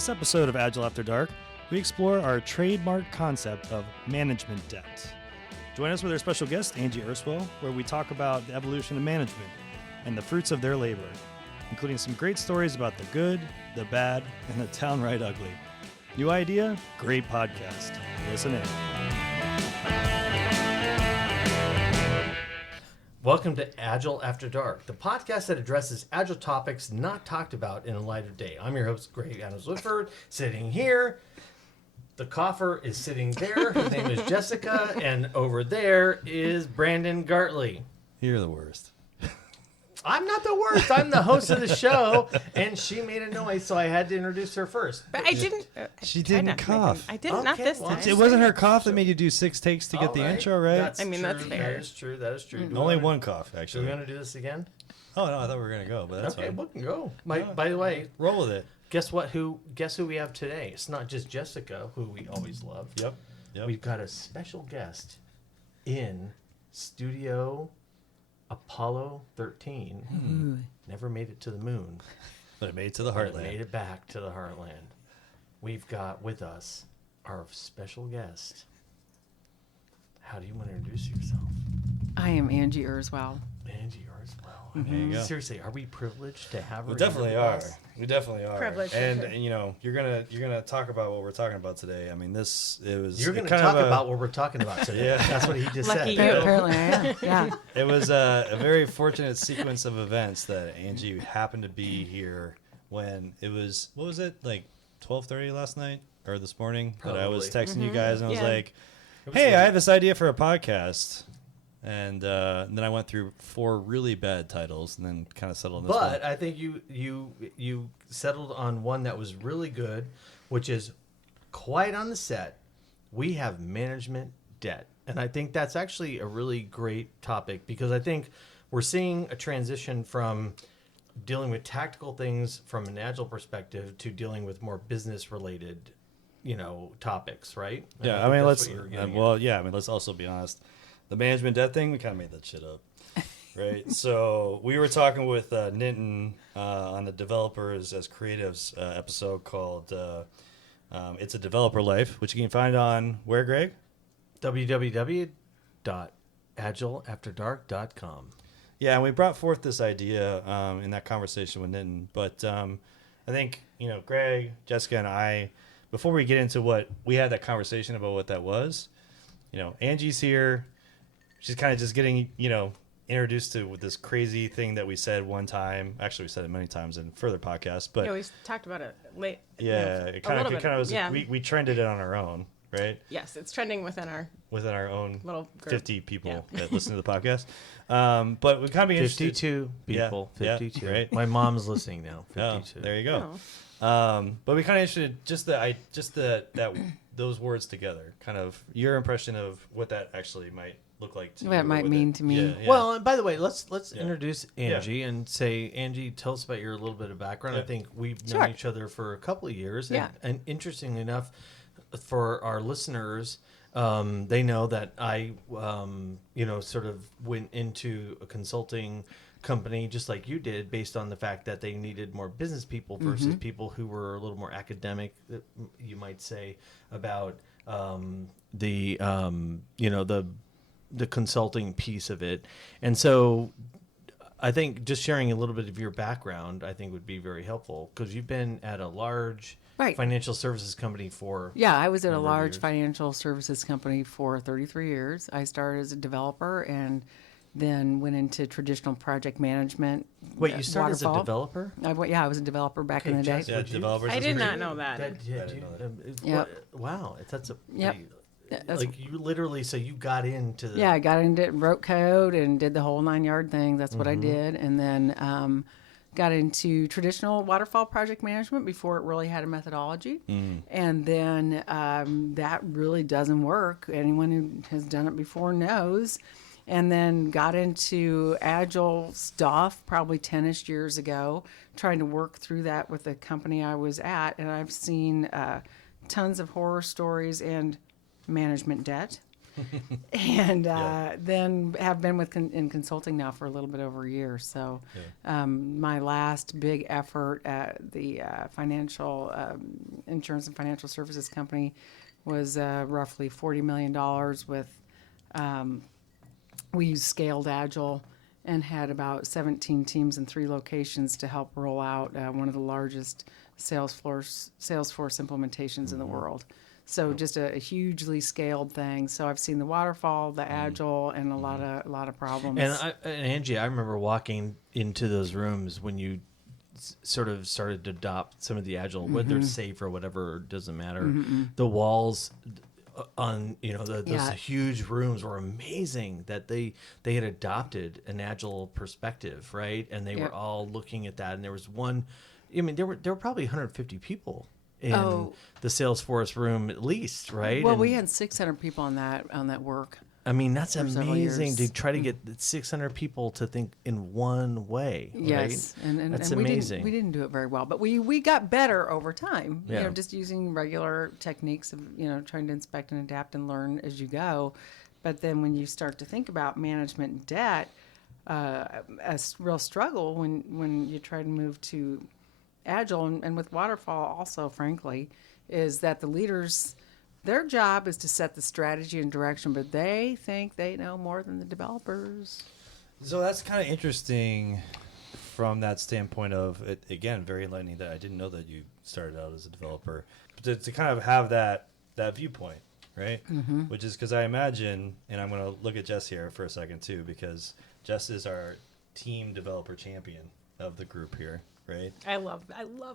this episode of Agile After Dark, we explore our trademark concept of management debt. Join us with our special guest, Angie Erswell, where we talk about the evolution of management and the fruits of their labor, including some great stories about the good, the bad, and the downright ugly. New idea? Great podcast. Listen in. Welcome to Agile After Dark, the podcast that addresses Agile topics not talked about in the light of day. I'm your host, Greg Adams-Woodford, sitting here. The coffer is sitting there. His name is Jessica, and over there is Brandon Gartley. You're the worst. I'm not the worst. I'm the host of the show, and she made a noise, so I had to introduce her first. But I didn't. She didn't cough. I didn't. Not Okay, this well, time. It wasn't her cough that made you do 6 takes to get the intro, right? That's I mean, true. that's fair. That is true. That is true. Only one cough, Do we actually. want to do this again? Oh, no, I thought we were going to go, but that's Okay, fine. we can go. By the way, Roll with it. guess who we have today? It's not just Jessica, who we always love. Yep. We've got a special guest in Studio Apollo 13. Never made it to the moon, But it made it to the but it made heartland. it back to the heartland. We've got with us our special guest. How do you want to introduce yourself? I am Angie Erswell. Angie Erswell. There you go. Seriously, are we privileged to have her? We definitely here with are. us? We definitely are. Privileged, And, for sure. you know, you're gonna talk about what we're talking about today. I mean, it was You're going to kind talk of about what we're talking about today. Yeah. That's what he just Lucky said. you. Apparently, I am. Yeah. It was a very fortunate sequence of events that Angie happened to be here when it was, what was it, like 12:30 last night or this morning? That I was Probably. texting you guys and I was Yeah. like, was hey, late. I have this idea for a podcast. And then I went through 4 really bad titles and then kind of settled on this But one. I think you settled on one that was really good, which is quite on the set. We have management debt. And I think that's actually a really great topic because I think we're seeing a transition from dealing with tactical things from an agile perspective to dealing with more business related, topics, right? Yeah, think I mean, that's let's, what you were getting at. let's also be honest. The management debt thing, we kind of made that shit up. Right, so we were talking with Ninton on the Developers as Creatives episode called It's a Developer Life, which you can find on where, Greg? www.agileafterdark.com. Yeah, and we brought forth this idea in that conversation with Ninton. But I think, Greg, Jessica, and I, before we get into what we had that conversation about what that was, Angie's here. She's kind of just getting, introduced to this crazy thing that we said one time. Actually, we said it many times in further podcasts, but Yeah, we talked about it late. yeah, it kind of was. Yeah. We trended it on our own, right? Yes, it's trending within our Within our own little group. 50 people Yeah. that listen to the podcast. But we kind of be interested. 52 people. Yeah, 52. right. My mom's listening now. Oh, 52. there you go. Oh. But we kind of interested that those words together. Kind of your impression of what that actually might look like to you. What it or might what mean to me. Yeah. Well, and by the way, let's Yeah. introduce Angie and say, Angie, tell us about your little bit of background. Yeah. I think we've Sure. known each other for a couple of years. Yeah. And interestingly enough, for our listeners, they know that I, sort of went into a consulting company just like you did based on the fact that they needed more business people versus people who were a little more academic, you might say, about the consulting piece of it. And so I think just sharing a little bit of your background, I think would be very helpful because you've been at a large Right. financial services company for Yeah, I was at a number of large years. financial services company for 33 years. I started as a developer and then went into traditional project management. Wait, you started as a waterfall. developer? I was a developer back in the day. Jess, Yeah, would you- developers. I is did great. not know that. I didn't know Yep. Wow, that's a Yep. pretty- That's- like you literally. So you got into the Yeah, I got into it, wrote code and did the whole 9-yard thing. That's what I Mm-hmm. did. And then got into traditional waterfall project management before it really had a methodology. And then that really doesn't work. Anyone who has done it before knows. And then got into agile stuff probably 10-ish years ago, trying to work through that with the company I was at. And I've seen tons of horror stories and management debt. and then have been in consulting now for a little bit over a year. So my last big effort at the financial insurance and financial services company was roughly $40 million with, we scaled Agile and had about 17 teams in 3 locations to help roll out one of the largest Salesforce implementations in the world. So just a hugely scaled thing. So I've seen the waterfall, the Agile, and a lot of problems. And Angie, I remember walking into those rooms when you sort of started to adopt some of the Agile, whether it's safe or whatever, doesn't matter. The walls on those huge rooms were amazing that they had adopted an Agile perspective, right? And they were all looking at that. And there was one, I mean, there were probably 150 people in the Salesforce room at least, right? Well, and we had 600 people on that work. I mean, that's for several amazing years. to try to get 600 people to think in one way. Yes, right? and That's and amazing. We didn't do it very well, but we got better over time. Yeah. Just using regular techniques of trying to inspect and adapt and learn as you go. But then when you start to think about management debt, real struggle when you try to move to Agile and with waterfall also, frankly, is that the leaders. Their job is to set the strategy and direction, but they think they know more than the developers. So that's kind of interesting from that standpoint of, it, again, very enlightening that I didn't know that you started out as a developer. But to kind of have that viewpoint, right? Mm-hmm. Which is because I imagine, and I'm going to look at Jess here for a second too, because Jess is our team developer champion of the group here, right? I love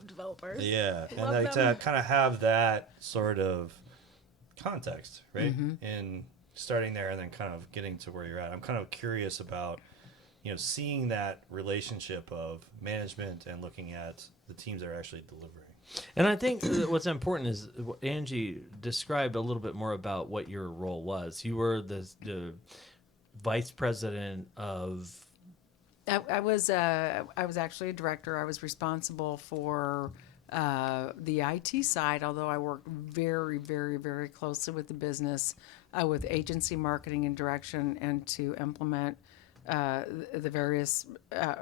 developers. Yeah, and Love like them. to kind of have that sort of context, right? In starting there and then kind of getting to where you're at. I'm kind of curious about, seeing that relationship of management and looking at the teams that are actually delivering. And I think that what's important is Angie described a little bit more about what your role was. You were the vice president of. I was actually a director. I was responsible for the IT side, although I worked very, very, very closely with the business, with agency marketing and direction, and to implement the various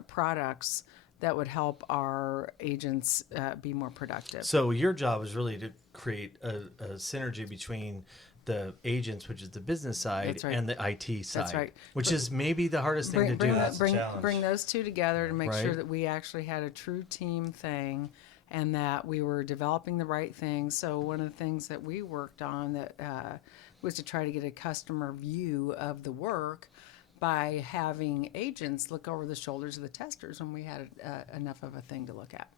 products that would help our agents be more productive. So your job is really to create a synergy between the agents, which is the business side, That's right. and the IT side, That's right. which is maybe the hardest thing to do. That's a challenge. Bring those two together to make Right. sure that we actually had a true team thing and that we were developing the right things. So one of the things that we worked on that was to try to get a customer view of the work by having agents look over the shoulders of the testers when we had enough of a thing to look at.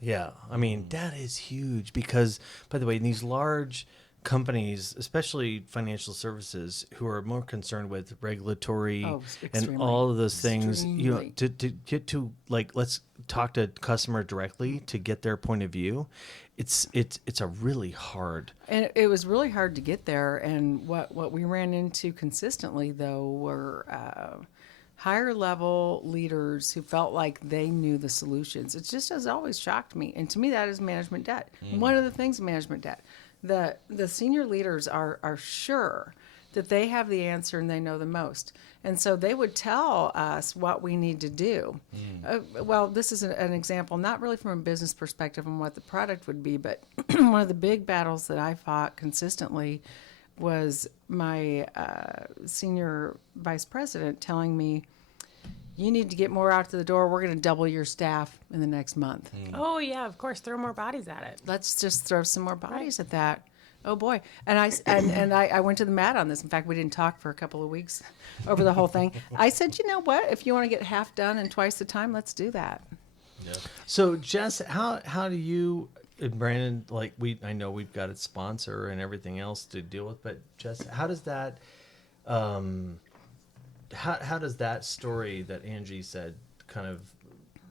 Yeah, I mean that is huge because, by the way, in these large companies, especially financial services, who are more concerned with regulatory and extremely. all of those things, Extremely. to get to let's talk to customer directly to get their point of view. It's a really hard. And it was really hard to get there. And what we ran into consistently, though, were higher level leaders who felt like they knew the solutions. It just has always shocked me. And to me, that is management debt. One of the things management debt. The senior leaders are sure that they have the answer and they know the most. And so they would tell us what we need to do. Well, this is an example, not really from a business perspective on what the product would be, but one of the big battles that I fought consistently was my senior vice president telling me, you need to get more out to the door. We're going to double your staff in the next month. Oh yeah, of course, throw more bodies at it. Let's just throw some more bodies at that. Oh boy! And I went to the mat on this. In fact, we didn't talk for a couple of weeks over the whole thing. I said, you know what? If you want to get half done in twice the time, let's do that. Yeah. So Jess, how do you and Brandon, I know we've got a sponsor and everything else to deal with, but Jess, how does that how does that story that Angie said kind of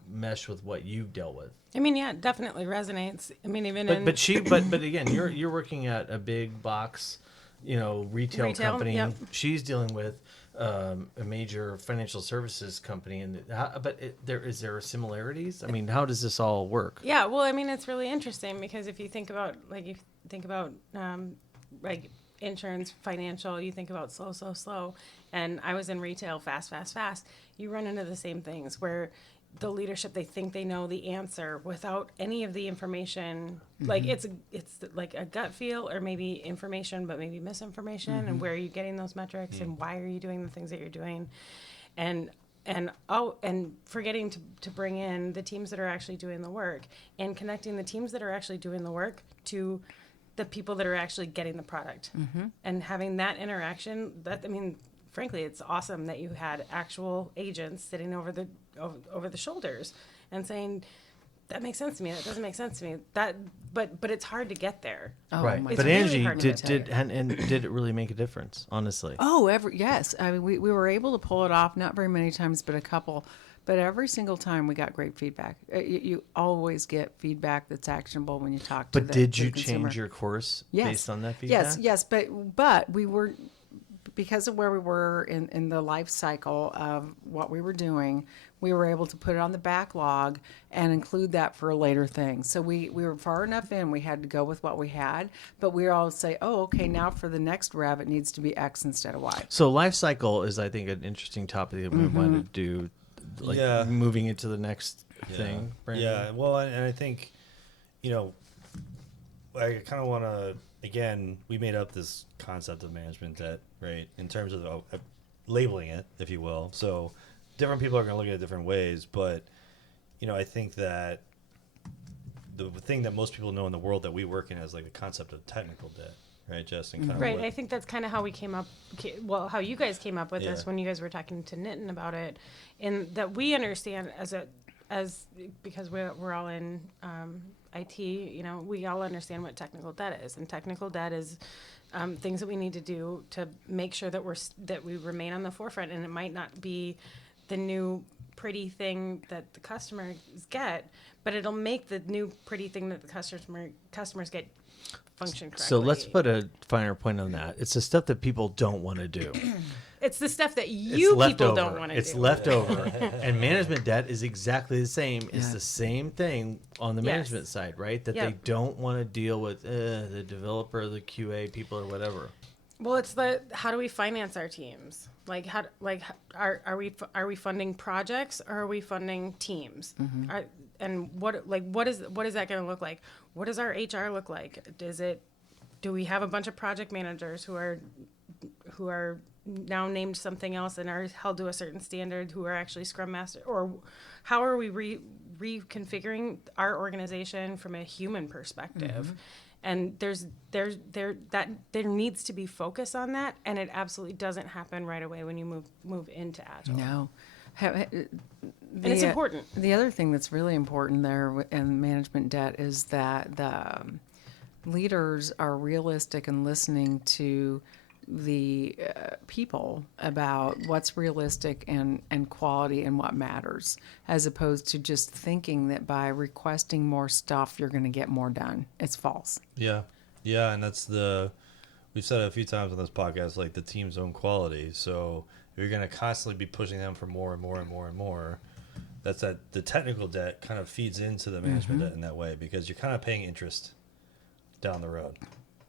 mesh with what you've dealt with? I mean, yeah, it definitely resonates. I mean, even But again, you're working at a big box, retail company. Yep. She's dealing with a major financial services company, is there similarities? I mean, how does this all work? Yeah, well, I mean, it's really interesting because if you think about insurance, financial, you think about slow, slow, slow. And I was in retail, fast, fast, fast. You run into the same things where the leadership, they think they know the answer without any of the information. Like it's like a gut feel, or maybe information, but maybe misinformation. And where are you getting those metrics, and why are you doing the things that you're doing? And forgetting to bring in the teams that are actually doing the work, and connecting the teams that are actually doing the work to the people that are actually getting the product, and having that interaction. Frankly, it's awesome that you had actual agents sitting over the shoulders and saying, that makes sense to me, that doesn't make sense to me. But it's hard to get there. Oh, Right. my But God. Angie, hard to did it really make a difference, honestly? Oh, yes. I mean, we were able to pull it off, not very many times, but a couple. But every single time we got great feedback. You always get feedback that's actionable when you talk to But the did to you the consumer. change your course Yes. based on that feedback? Yes, but we were, because of where we were in the life cycle of what we were doing, we were able to put it on the backlog and include that for a later thing. So we were far enough in, we had to go with what we had, but we all say, oh, okay, now for the next rev, it needs to be X instead of Y. So life cycle is, I think, an interesting topic that we want to do, like Yeah. moving into the next thing. Brandon. Yeah, well, and I think, I kind of want to, again, we made up this concept of management debt, right, in terms of labeling it, if you will. So different people are going to look at it different ways, but, I think that the thing that most people know in the world that we work in is like the concept of technical debt, right, Jess? And kind Right. of I think that's kind of how we came up. Well, how you guys came up with this Yeah. when you guys were talking to Nitin about it, in that we understand as because we're all in IT. We all understand what technical debt is, and technical debt is things that we need to do to make sure that we remain on the forefront. And it might not be the new pretty thing that the customers get, but it'll make the new pretty thing that the customers get function correctly. So let's put a finer point on that. It's the stuff that people don't want to do. It's the stuff that It's you left people over. don't want to do. It's left over. And management debt is exactly the same. It's Yeah. the same thing on the Yes. management side, right? That they Yep. don't want to deal with the developer, the QA people, or whatever. Well, it's how do we finance our teams? Are we funding projects, or are we funding teams? And what is that going to look like? What does our HR look like? Do we have a bunch of project managers who are now named something else and are held to a certain standard, who are actually Scrum Master? Or how are we reconfiguring our organization from a human perspective? And there needs to be focus on that, and it absolutely doesn't happen right away when you move into Agile. No. And it's important. The other thing that's really important there in management debt is that the leaders are realistic and listening to the people about what's realistic and quality and what matters, as opposed to just thinking that by requesting more stuff, you're going to get more done. It's false. Yeah, and that's we've said it a few times on this podcast, like the team's own quality. So if you're going to constantly be pushing them for more and more and more and more, that's that the technical debt kind of feeds into the management debt in that way, because you're kind of paying interest down the road.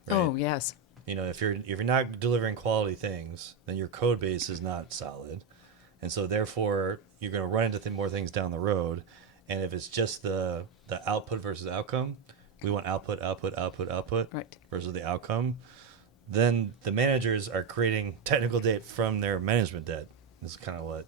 Right? Oh, yes. If you're not delivering quality things, then your code base is not solid, and so therefore you're going to run into more things down the road. And if it's just the output versus outcome, we want output Right. versus the outcome, then the managers are creating technical debt from their management debt. This is kind of what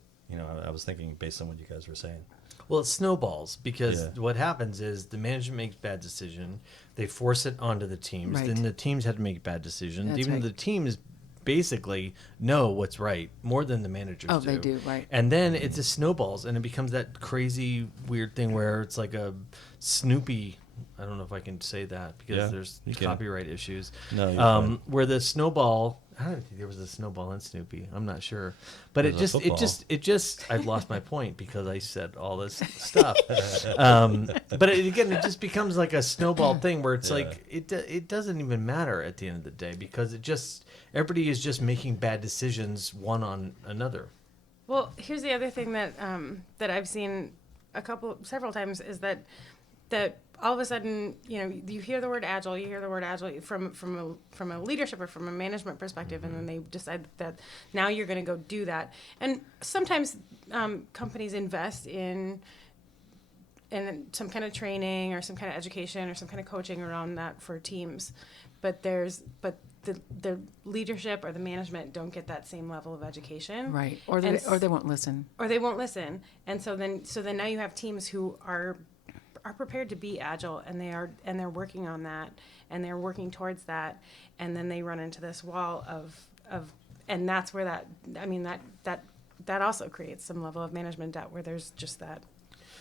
I was thinking based on what you guys were saying. Well, it snowballs, because Yeah. what happens is the management makes bad decision. They force it onto the teams. Right. Then the teams have to make bad decisions. That's Even right. the teams basically know what's right more than the managers Oh, do. they do, right. And then it just snowballs, and it becomes that crazy, weird thing where it's like a Snoopy. I don't know if I can say that because Yeah, there's you can. copyright issues. No, you're fine. Where the snowball. I don't think there was a snowball in Snoopy. I'm not sure, but There's a it just. I've lost my point because I said all this stuff. But it just becomes like a snowball thing where it's Yeah. like it doesn't even matter at the end of the day, because everybody is just making bad decisions one on another. Well, here's the other thing that that I've seen several times is that that all of a sudden, you hear the word agile, from a leadership or from a management perspective, and then they decide that now you're going to go do that. And sometimes companies invest in some kind of training or some kind of education or some kind of coaching around that for teams, but the leadership or the management don't get that same level of education, Right. Or they won't listen. And so then now you have teams who are prepared to be agile, and they're working on that, and they're working towards that, and then they run into this wall of and that's where that also creates some level of management debt where there's just that.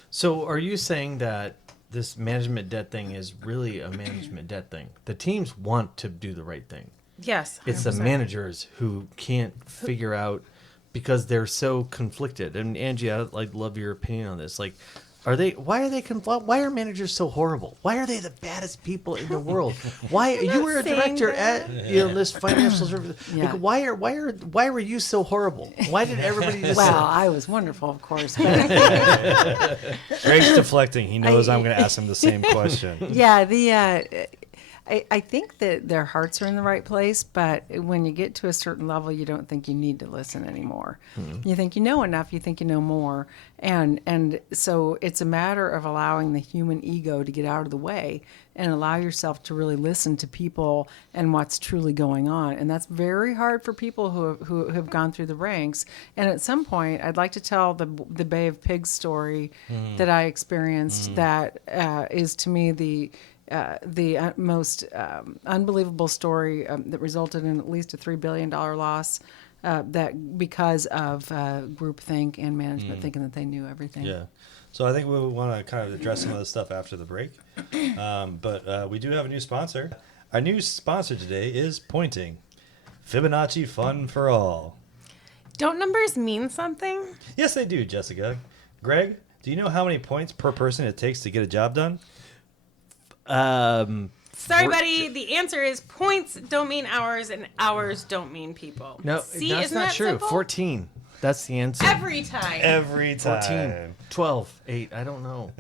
So are you saying that this management debt thing is really a management debt thing? The teams want to do the right thing. Yes, 100%. It's the managers who can't figure out because they're so conflicted. And Angie, I'd love your opinion on this. Like, why are managers so horrible? Why are they the baddest people in the world? Why you were a director at this financial service? Yeah. Like, why were you so horrible? Why did everybody just Well, I was wonderful, of course. But Greg's deflecting. He knows I'm going to ask him the same question. yeah, I think that their hearts are in the right place, but when you get to a certain level, you don't think you need to listen anymore. You think you know enough, you think you know more. And so it's a matter of allowing the human ego to get out of the way and allow yourself to really listen to people and what's truly going on. And that's very hard for people who have gone through the ranks. And at some point, I'd like to tell the Bay of Pigs story that I experienced that is to me the most unbelievable story that resulted in at least a $3 billion loss that because of groupthink and management thinking that they knew everything. Yeah. So I think we want to kind of address some of this stuff after the break. But we do have a new sponsor. Our new sponsor today is Pointing. Fibonacci Fun for All. Don't numbers mean something? Yes, they do, Jessica. Greg, do you know how many points per person it takes to get a job done? Sorry, buddy. The answer is points don't mean hours, and hours don't mean people. No, See, that's isn't not that true. simple? 14. That's the answer. Every time. Every time. 14, 12, 8. I don't know.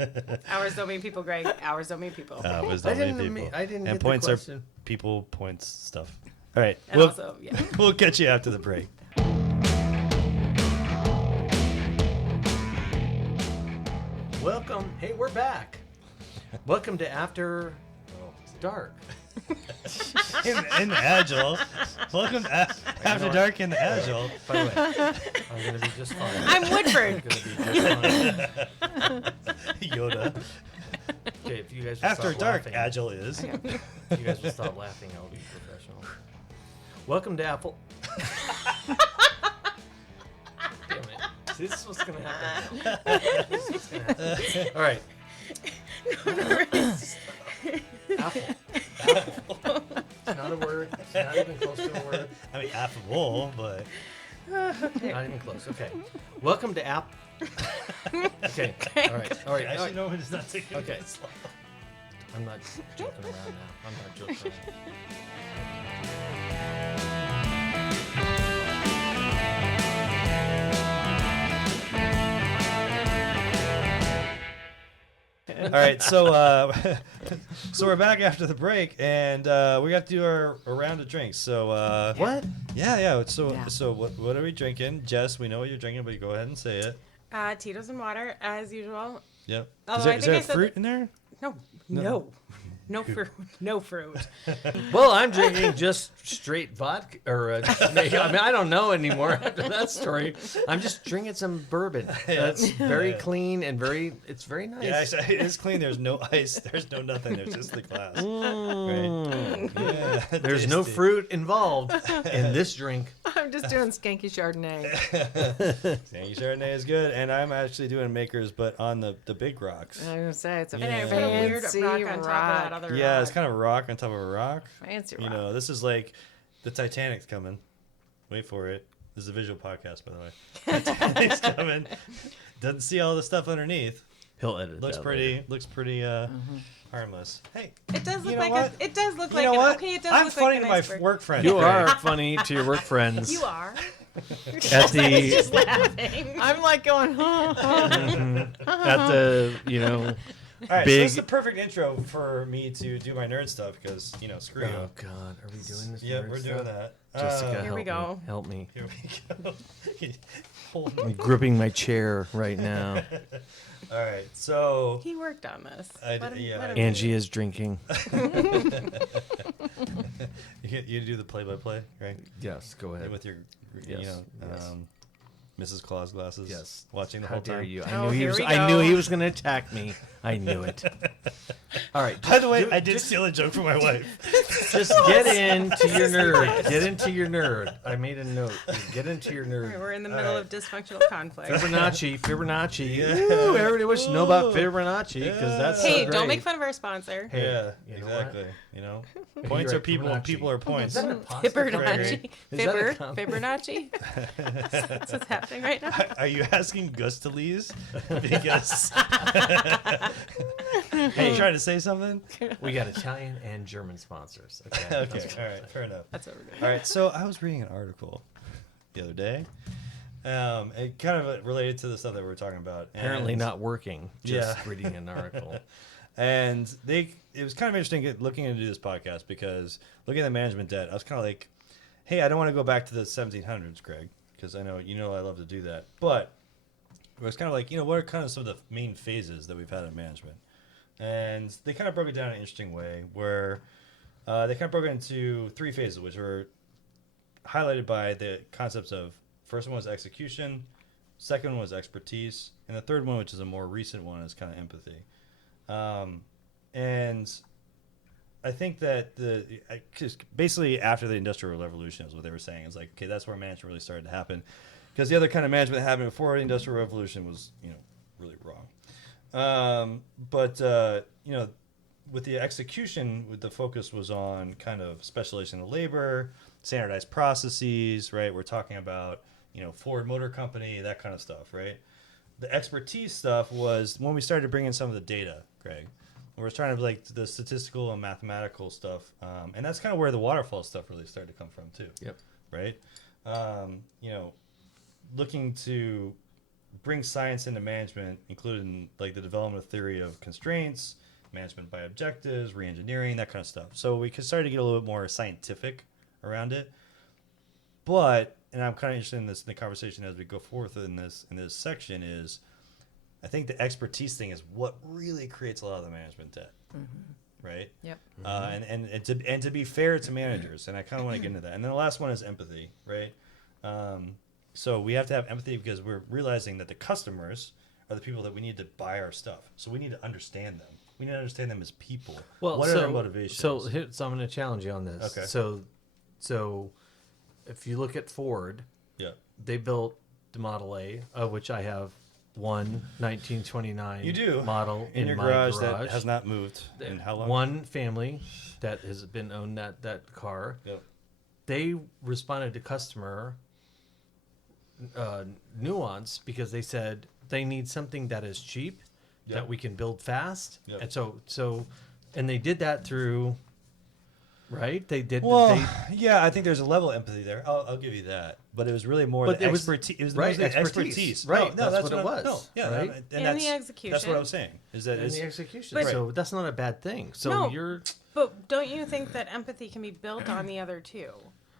Hours don't mean people, Greg. Hours don't mean people. Was not many people. I didn't and get points the are question. people, points, stuff. All right. And also, yeah. We'll catch you after the break. Welcome. Hey, we're back. Welcome to After Dark. in the Agile. Welcome to After Dark in the Agile. By the way, I'm going to be just fine. I'm Woodford. I'm going to be just fine. Yoda. Okay, if you guys will After stop Dark, laughing, Agile is. if you guys will stop laughing, I'll be professional. Welcome to Apple. Damn it. See, this is what's going to happen. This is what's going to happen. All right. Apple. It's not a word. It's not even close to a word. I mean, affable, but. Not even close. Okay. Welcome to App. Okay. All right. All right. Actually, no, it's not taking Okay. this long. I'm not joking around now. I'm not joking around. All right, so so we're back after the break, and we got to do our round of drinks. So What? yeah. So Yeah. so what are we drinking? Jess, we know what you're drinking, but you go ahead and say it. Tito's and water, as usual. Yep. Although I Is think there I a said fruit in there? No fruit. No fruit. Well, I'm drinking just straight vodka, or I mean, I don't know anymore after that story. I'm just drinking some bourbon. That's very clean and it's very nice. Yeah, it's clean. There's no ice. There's no nothing. There's just the glass. Right. Yeah, There's no tasty. fruit involved in this drink. I'm just doing skanky Chardonnay. Sandy Chardonnay is good, and I'm actually doing makers, but on the big rocks. I was gonna say it's a And I put a weird fancy rock on top of that other Yeah, rock. it's kind of a rock on top of a rock. fancy rock. You know, this is like the Titanic's coming. Wait for it. This is a visual podcast, by the way. Titanic's coming. Doesn't see all the stuff underneath. He'll edit. Looks that pretty. later. Looks pretty harmless. Hey, It does look you know like what? it does look you like know an, what? okay. It does I'm look funny like to an my iceberg. work friends. You Greg. are funny to your work friends. You are. At the Just laughing. I'm like going, at the All right, so Big- this is the perfect intro for me to do my nerd stuff because, screw you. Oh God, are we doing this? Yeah, nerd we're stuff? doing that. Jessica, Here we go. Help me. Here we go. Hold I'm gripping my chair right now. All right, so He worked on this. I Let d- him- yeah, let I him did. Angie is drinking. you do the play-by-play, right? Yes, go ahead. With your, Yes, yes. Mrs. Claus glasses. Yes. Watching the How whole dare time. you? Oh, here we I knew go. he was going to attack me. I knew it. All right. By the way, I did steal a joke from my wife. Just get into your nerd. Get into your nerd. I made a note. Get into your nerd. We're in the middle right. of dysfunctional conflict. Fibonacci. Yeah. Ooh, everybody wants to know about Fibonacci because that's so Hey, great. don't make fun of our sponsor. Hey, Yeah, you know what? exactly. Points You're are right, people, and Fibonacci. people are points. Is that a pasta Fibonacci. Is that a Fibber. com- Fibonacci. That's what's happening right now. Are you asking Gus to leave? Because Hey, you trying to say something? we got Italian and German sponsors. Okay. Okay, all right, fair enough. That's what we're doing. All right, so I was reading an article the other day. It kind of related to the stuff that we were talking about. Apparently and- not working. Just Yeah. reading an article. And it was kind of interesting looking into this podcast because looking at the management debt, I was kind of like, hey, I don't want to go back to the 1700s, Greg, because I know I love to do that. But it was kind of like, what are kind of some of the main phases that we've had in management? And they kind of broke it down in an interesting way where they kind of broke it into 3 phases, which were highlighted by the concepts of first one was execution, second one was expertise, and the third one, which is a more recent one, is kind of empathy. And I think that cause basically after the Industrial Revolution is what they were saying. It's like, okay, that's where management really started to happen. Because the other kind of management that happened before the Industrial Revolution was, really wrong. With the execution, the focus was on kind of specialization of labor, standardized processes, right? We're talking about, Ford Motor Company, that kind of stuff, right? The expertise stuff was when we started to bring in some of the data, Greg. We're trying to like the statistical and mathematical stuff, and that's kind of where the waterfall stuff really started to come from too. Yep. Right. Looking to bring science into management, including like the development of theory of constraints, management by objectives, reengineering, that kind of stuff. So we could start to get a little bit more scientific around it. But, and I'm kind of interested in this in the conversation as we go forth in this section, is I think the expertise thing is what really creates a lot of the management debt, right? Yep. And to be fair to managers, and I kind of want to get into that. And then the last one is empathy, right? So we have to have empathy because we're realizing that the customers are the people that we need to buy our stuff. So we need to understand them. We need to understand them as people. Well, what are their motivations? So I'm going to challenge you on this. Okay. So if you look at Ford, yeah, they built the Model A, of which I have one 1929 you do model in your my garage that has not moved in how long? One family that has been owned that car. Yep. They responded to customer nuance because they said they need something that is cheap, Yep. that we can build fast, Yep. and and they did that through. Right? They did. Well, yeah, I think there's a level of empathy there. I'll give you that. But it was really more But the it was- expertise. It was right, mostly expertise. expertise. Right, No, that's what it I'm- was, No, yeah, right? and And that's the execution. That's what I was saying. Is that in it's, the execution. But- So that's not a bad thing. So No. you're. But don't you think that empathy can be built on the other two?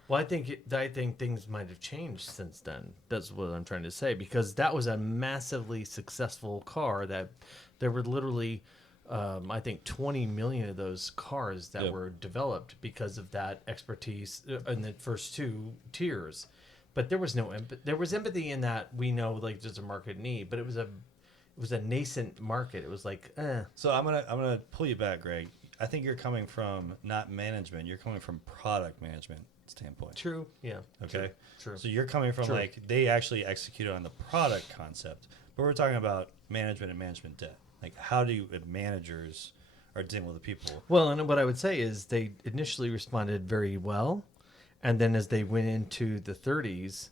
Well, I think things might have changed since then. That's what I'm trying to say, because that was a massively successful car that there were literally, I think, 20 million of those cars that Yep. were developed because of that expertise in the first 2 tiers. But there was no there was empathy in that. We know like there's a market need, but it was a nascent market. It was like, So I'm gonna pull you back, Greg. I think you're coming from not management. You're coming from product management standpoint. true, yeah, Okay. true. So you're coming from True. like they actually executed on the product concept, but we're talking about management and management debt. Like how do managers are dealing with the people? Well, and what I would say is they initially responded very well, and then as they went into the 30s,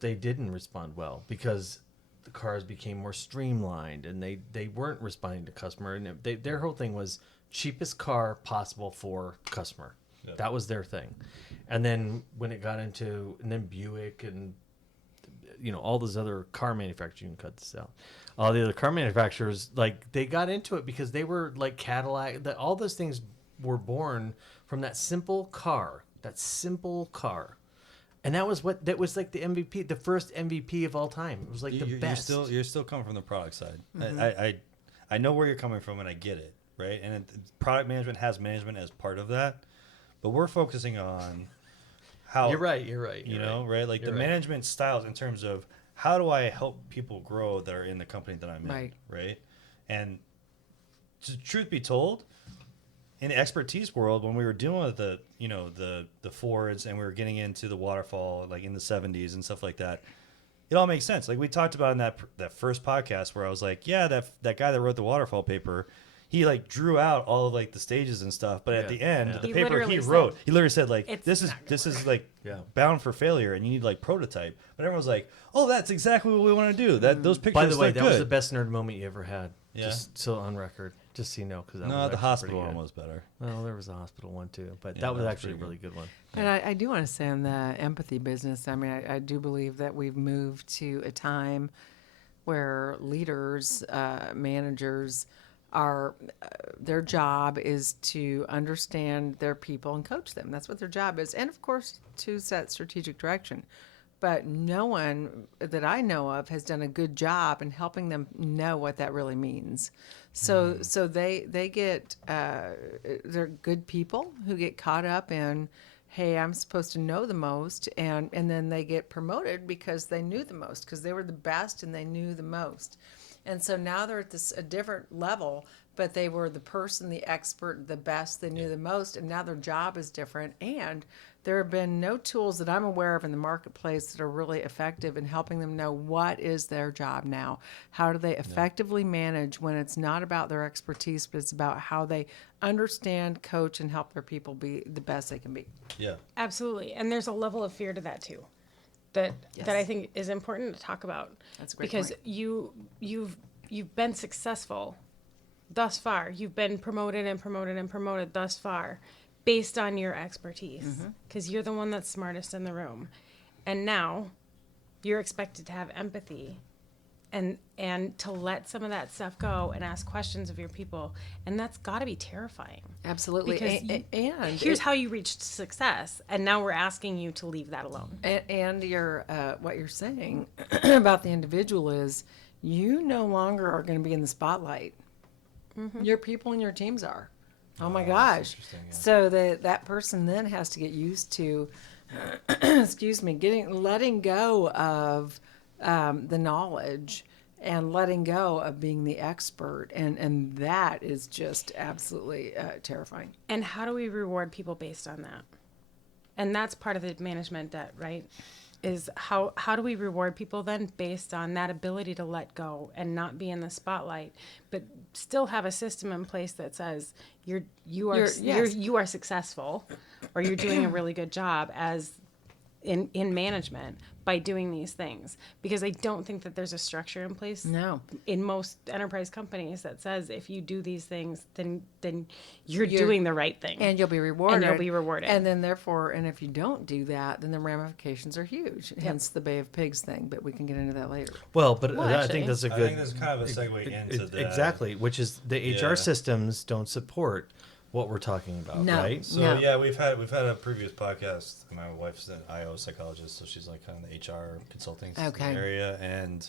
they didn't respond well because the cars became more streamlined, and they weren't responding to customer, and their whole thing was cheapest car possible for customer. Yeah. That was their thing. And then when it got into, and then Buick and all those other car manufacturers, you can cut this out. All the other car manufacturers, like they got into it because they were like Cadillac. That all those things were born from that simple car. And that was like the MVP, the first MVP of all time. It was like the best. You're still coming from the product side. Mm-hmm. I know where you're coming from, and I get it, right? And product management has management as part of that, but we're focusing on how You're right. right? Like You're the right. management styles in terms of how do I help people grow that are in the company that I'm in, right? And truth be told, in the expertise world, when we were dealing with the Fords and we were getting into the waterfall like in the 70s and stuff like that, it all makes sense. Like we talked about in that first podcast where I was like, yeah, that guy that wrote the waterfall paper, he like drew out all of like the stages and stuff, but at the end, the He paper literally he said, wrote, he literally said like, "It's this is not gonna work." like Yeah. bound for failure, and you need like prototype. But everyone's like, oh, that's exactly what we want to do. That those pictures. By the way, look that good. was the best nerd moment you ever had. Yeah? Just so on record, just so you know, because No, the hospital one was better. Well, there was a hospital one too, but Yeah, that was that was actually a pretty really good one. And I do want to say on the empathy business, I mean, I do believe that we've moved to a time where leaders, managers, are their job is to understand their people and coach them. That's what their job is, and of course to set strategic direction. But no one that I know of has done a good job in helping them know what that really means. So they get they're good people who get caught up in, hey, I'm supposed to know the most, and then they get promoted because they knew the most, because they were the best and they knew the most. And so now they're at a different level, but they were the person, the expert, the best, they knew the most, and now their job is different. And there have been no tools that I'm aware of in the marketplace that are really effective in helping them know what is their job now. How do they effectively manage when it's not about their expertise, but it's about how they understand, coach, and help their people be the best they can be. Yeah. Absolutely. And there's a level of fear to that too. That I think is important to talk about. That's a great because point. you've been successful thus far. You've been promoted and promoted and promoted thus far based on your expertise, because you're the one that's smartest in the room. And now you're expected to have empathy and to let some of that stuff go and ask questions of your people. And that's got to be terrifying. Absolutely. Because And here's how you reached success, and now we're asking you to leave that alone. And your what you're saying about the individual is you no longer are going to be in the spotlight. Your people and your teams are. Oh my gosh. So that person then has to get used to, excuse me, letting go of the knowledge and letting go of being the expert. And that is just absolutely terrifying. And how do we reward people based on that? And that's part of the management debt, right? Is how do we reward people then based on that ability to let go and not be in the spotlight, but still have a system in place that says you are successful, or you're doing a really good job as in management by doing these things. Because I don't think that there's a structure in place in most enterprise companies that says if you do these things, then you're doing the right thing. And you'll be rewarded. And you'll be rewarded. And then therefore, and if you don't do that, then the ramifications are huge. Hence the Bay of Pigs thing, but we can get into that later. Well, but I actually, think that's a I good. think there's kind of a segue into that. Exactly, which is the HR systems don't support what we're talking about, No. right? So No. yeah, we've had a previous podcast. My wife's an IO psychologist, so she's like kind of the HR consulting area, and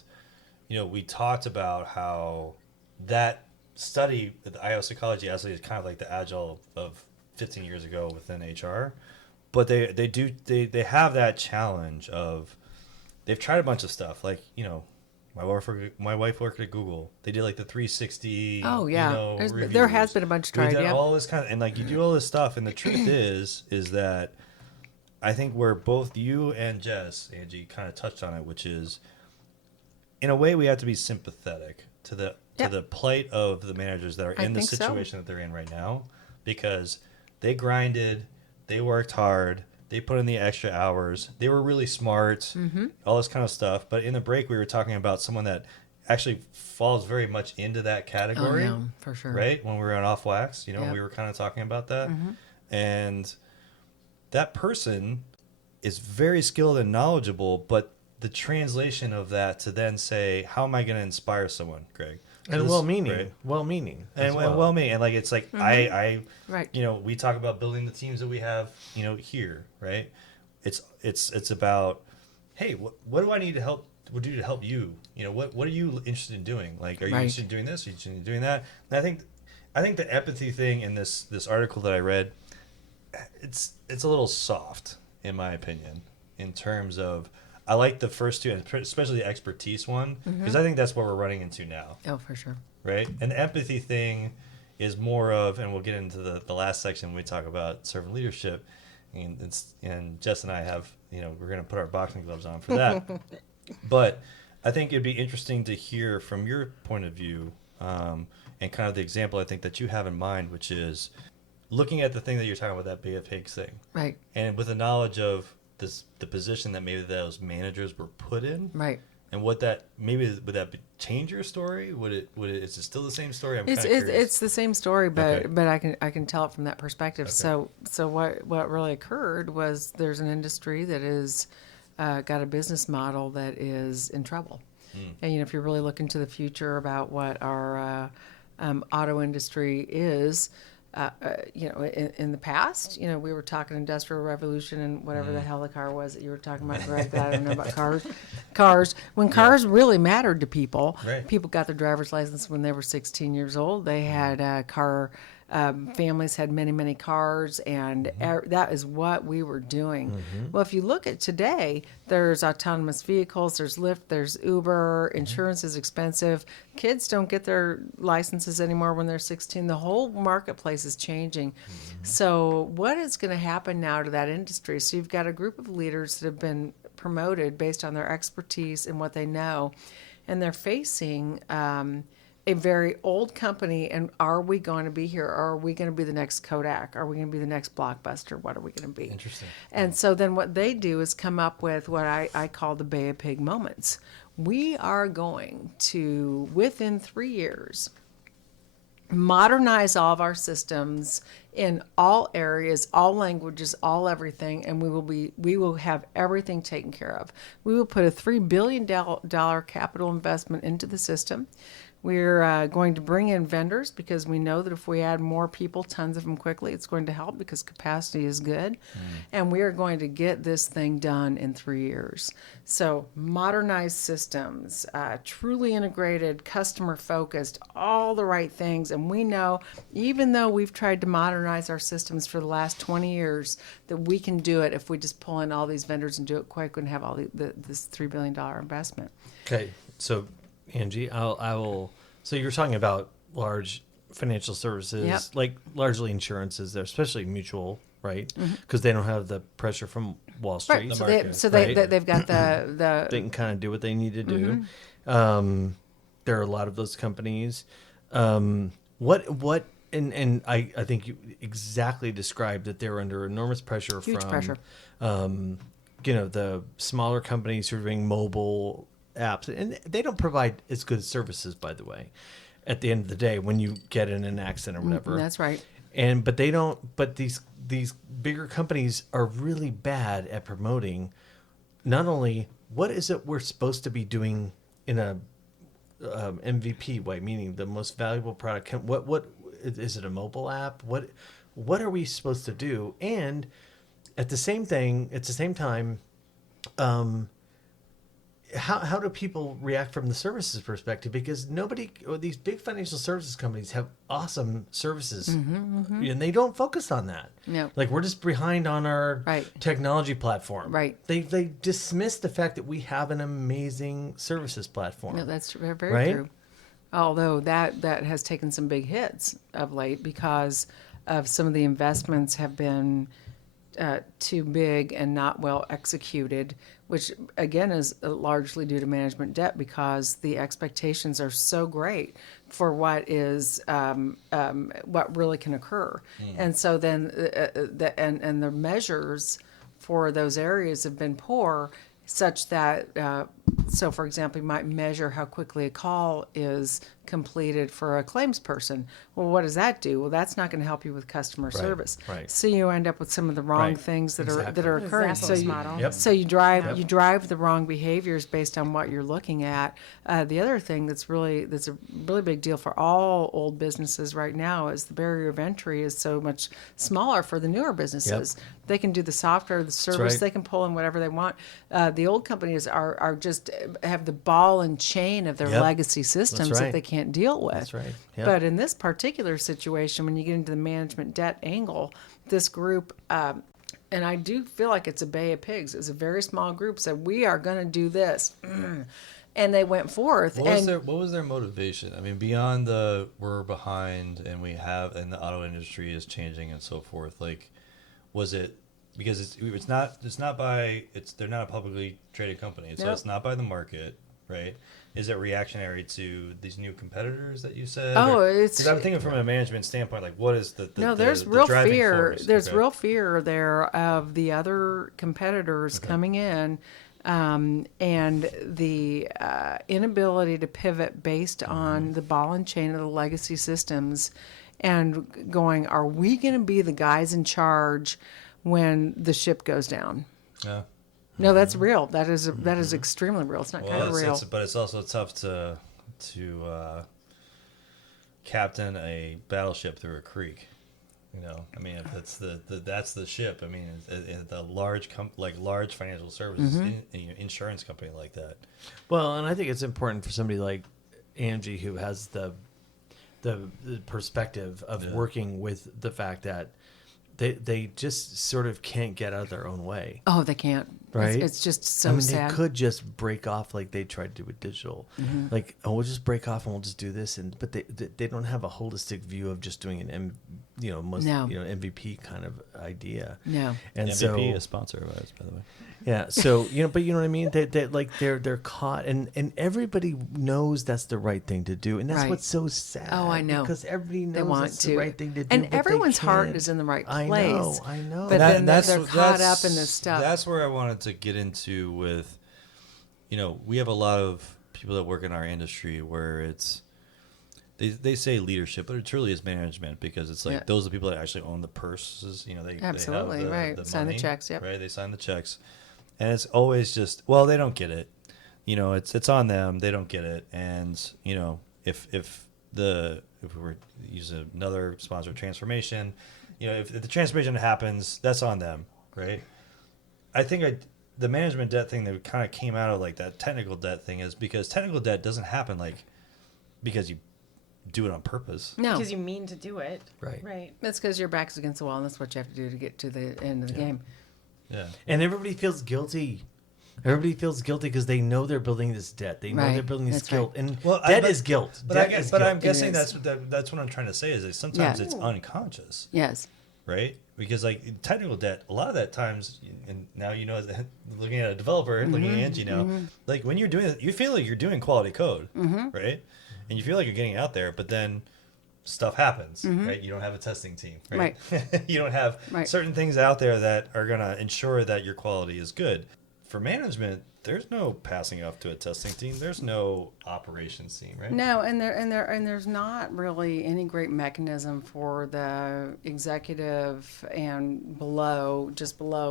we talked about how that study, the IO psychology, actually is kind of like the agile of 15 years ago within HR, but they have that challenge of they've tried a bunch of stuff, like my wife worked at Google. They did like the 360. Oh yeah, there reviews. has been a bunch We've tried. done Yeah, all this kind of, and like you do all this stuff, and the truth is that I think where both you and Angie kind of touched on it, which is in a way we have to be sympathetic to the plight of the managers that are in the situation that they're in right now, because they grinded, they worked hard, they put in the extra hours, they were really smart, all this kind of stuff. But in the break, we were talking about someone that actually falls very much into that category. Oh, yeah, for sure. Right? When we were on Off Wax, we were kind of talking about that. And that person is very skilled and knowledgeable, but the translation of that to then say, how am I going to inspire someone, Greg? And This- well-meaning, right? well-meaning, And well-meaning, and like it's like I Right. you know, we talk about building the teams that we have, you know, here, right? It's about, hey, what do I need to help do to help you? You know, what are you interested in doing? Like, are you Right. interested in doing this? Are you interested in doing that? And I think the empathy thing in this article that I read, it's a little soft in my opinion in terms of. I like the first two, and especially the expertise one, because I think that's what we're running into now, Oh, for sure. right? And the empathy thing is more of, and we'll get into the last section when we talk about servant leadership, and Jess and I have, you know, we're going to put our boxing gloves on for that. But I think it'd be interesting to hear from your point of view, and kind of the example I think that you have in mind, which is looking at the thing that you're talking about, that Bay of Pigs thing, Right. and with the knowledge of the position that maybe those managers were put in, Right. and what that maybe would that change your story? Would it is it still the same story? I'm It's kind of curious. it's the same story, but Okay. but I can tell it from that perspective. Okay. So what really occurred was there's an industry that is got a business model that is in trouble, and if you're really looking to the future about what our auto industry is. In the past, we were talking Industrial Revolution and whatever the hell the car was that you were talking about, Greg, that I don't know about cars. When cars really mattered to people, Right. people got their driver's license when they were 16 years old. They had families had many, many cars, and that is what we were doing. Well, if you look at today, there's autonomous vehicles, there's Lyft, there's Uber, insurance is expensive. Kids don't get their licenses anymore when they're 16. The whole marketplace is changing. So what is going to happen now to that industry? So you've got a group of leaders that have been promoted based on their expertise and what they know, and they're facing a very old company. And are we going to be here? Or are we going to be the next Kodak? Are we going to be the next Blockbuster? What are we going to be? Interesting. And so then what they do is come up with what I call the Bay of Pig moments. We are going to, within 3 years, modernize all of our systems in all areas, all languages, all everything, and we will have everything taken care of. We will put a $3 billion capital investment into the system. We're going to bring in vendors because we know that if we add more people, tons of them quickly, it's going to help because capacity is good. And we are going to get this thing done in 3 years. So modernized systems, truly integrated, customer focused, all the right things. And we know, even though we've tried to modernize our systems for the last 20 years, that we can do it if we just pull in all these vendors and do it quick and have all this $3 billion investment. Okay, so Angie, I will. So you're talking about large financial services, Yep. like largely insurances, there, especially mutual, right? Because they don't have the pressure from Wall Street. Right. So, Right. they've got the They can kind of do what they need to do. There are a lot of those companies. What and I think you exactly described that they're under enormous pressure Huge from pressure. The smaller companies who are doing mobile apps, and they don't provide as good services, by the way, at the end of the day when you get in an accident or whatever. That's right. But they don't. But these bigger companies are really bad at promoting. Not only what is it we're supposed to be doing in a MVP way, meaning the most valuable product. What is it? A mobile app? What are we supposed to do? And at the same time, how do people react from the services perspective? Because these big financial services companies have awesome services, and they don't focus on that. No. Like we're just behind on our Right. technology platform. Right. They dismiss the fact that we have an amazing services platform. No, that's very Right? true. Although that has taken some big hits of late because of some of the investments have been too big and not well executed, which again is largely due to management debt because the expectations are so great for what really can occur, and so then the measures for those areas have been poor, such that So, for example, you might measure how quickly a call is completed for a claims person. Well, what does that do? Well, that's not going to help you with customer service. right. So you end up with some of the wrong Right. things that Exactly. are occurring. So Zappos you, model. Yep. so you drive the wrong behaviors based on what you're looking at. The other thing that's a really big deal for all old businesses right now is the barrier of entry is so much smaller for the newer businesses. They can do the software, the service, right. they can pull in whatever they want. The old companies are just have the ball and chain of their Yep. legacy systems right. that they can't deal with. That's right. Yep. But in this particular situation, when you get into the management debt angle, this group, and I do feel like it's a bay of pigs. It's a very small group said we are going to do this, and they went forth. What was their motivation? I mean, beyond the we're behind and the auto industry is changing and so forth. Like, was it because they're not a publicly traded company, so Nope. it's not by the market, right? Is it reactionary to these new competitors that you said? Oh, because I'm thinking from a management standpoint, like what is the No, there's the real driving fear. force? There's Okay. real fear there of the other competitors coming in, and the inability to pivot based on the ball and chain of the legacy systems, and going, are we going to be the guys in charge when the ship goes down? Yeah. No, that's real. That is extremely real. It's not kind of Well, real. but it's also tough to captain a battleship through a creek. You know, I mean, if it's that's the ship. I mean, the large large financial services insurance company like that. Well, and I think it's important for somebody like Angie who has the perspective of working with the fact that they just sort of can't get out of their own way. Oh, they can't. Right? It's just so I mean, sad. they could just break off like they tried to do with digital. Like, oh, we'll just break off and we'll just do this. But they don't have a holistic view of just doing an MVP kind of idea. No. And MVP so is sponsored by us, by the way. yeah, so but you know what I mean. They're caught, and everybody knows that's the right thing to do, and that's Right. what's so sad. Oh, I know. because everybody knows They want that's to. the right thing to do, And but they everyone's heart can't. is in the right I place. know. But then they're caught up in this stuff. That's where I wanted to get into with, we have a lot of people that work in our industry where it's, they say leadership, but it truly is management because it's like Yeah. those are the people that actually own the purses. Absolutely, they have right. the Sign the money, checks, yep. Right, they sign the checks, and it's always just they don't get it. It's on them. They don't get it, and if we were to use another sponsor transformation, if the transformation happens, that's on them, right? I think the management debt thing that kind of came out of like that technical debt thing is because technical debt doesn't happen like because you do it on purpose. No. Because you mean to do it. Right. Right. That's because your back's against the wall, and that's what you have to do to get to the end of the game. Yeah. And everybody feels guilty. Everybody feels guilty because they know they're building this debt. They know Right. they're building this That's right. guilt, and Well, debt is guilt. But Debt I guess, is but guilt. I'm guessing It that's is. that's what I'm trying to say is that sometimes Yeah. it's unconscious, Yes. right? Because like technical debt, a lot of that times, and now looking at a developer, looking at Angie like when you're doing it, you feel like you're doing quality code, right? And you feel like you're getting out there, but then stuff happens, right? You don't have a testing team, right? You don't have Right. certain things out there that are going to ensure that your quality is good. For management, there's no passing off to a testing team. There's no operations team, right? No, and there's not really any great mechanism for the executive and below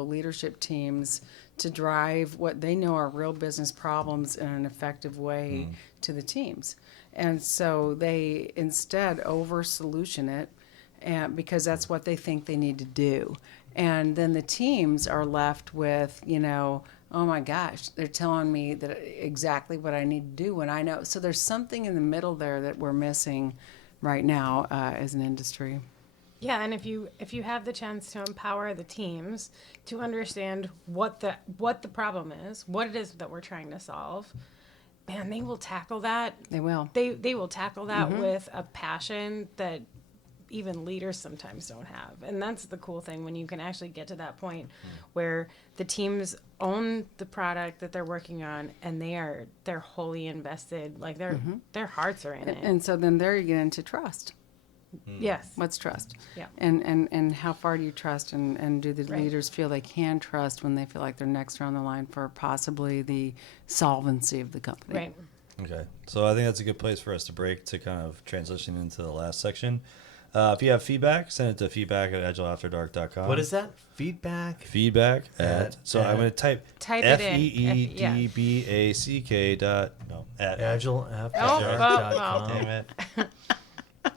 leadership teams to drive what they know are real business problems in an effective way to the teams. And so they instead over solution it, and because that's what they think they need to do. And then the teams are left with, oh my gosh, they're telling me that exactly what I need to do when I know. So there's something in the middle there that we're missing right now as an industry. Yeah, and if you have the chance to empower the teams to understand what the problem is, what it is that we're trying to solve, man, they will tackle that. They will. They will tackle that with a passion that even leaders sometimes don't have. And that's the cool thing when you can actually get to that point where the teams own the product that they're working on and they're wholly invested, like their hearts are in it. And so then there you get into trust. Yes. What's trust? Yeah. And how far do you trust, and do the Right. leaders feel they can trust when they feel like they're next around the line for possibly the solvency of the company? Right. Okay, so I think that's a good place for us to break to kind of transition into the last section. If you have feedback, send it to feedback@agileafterdark.com. What is that? Feedback? Feedback at, so I'm going to type Type it in. FEEDBACK dot, no, at AgileAfterDark.com. Damn it.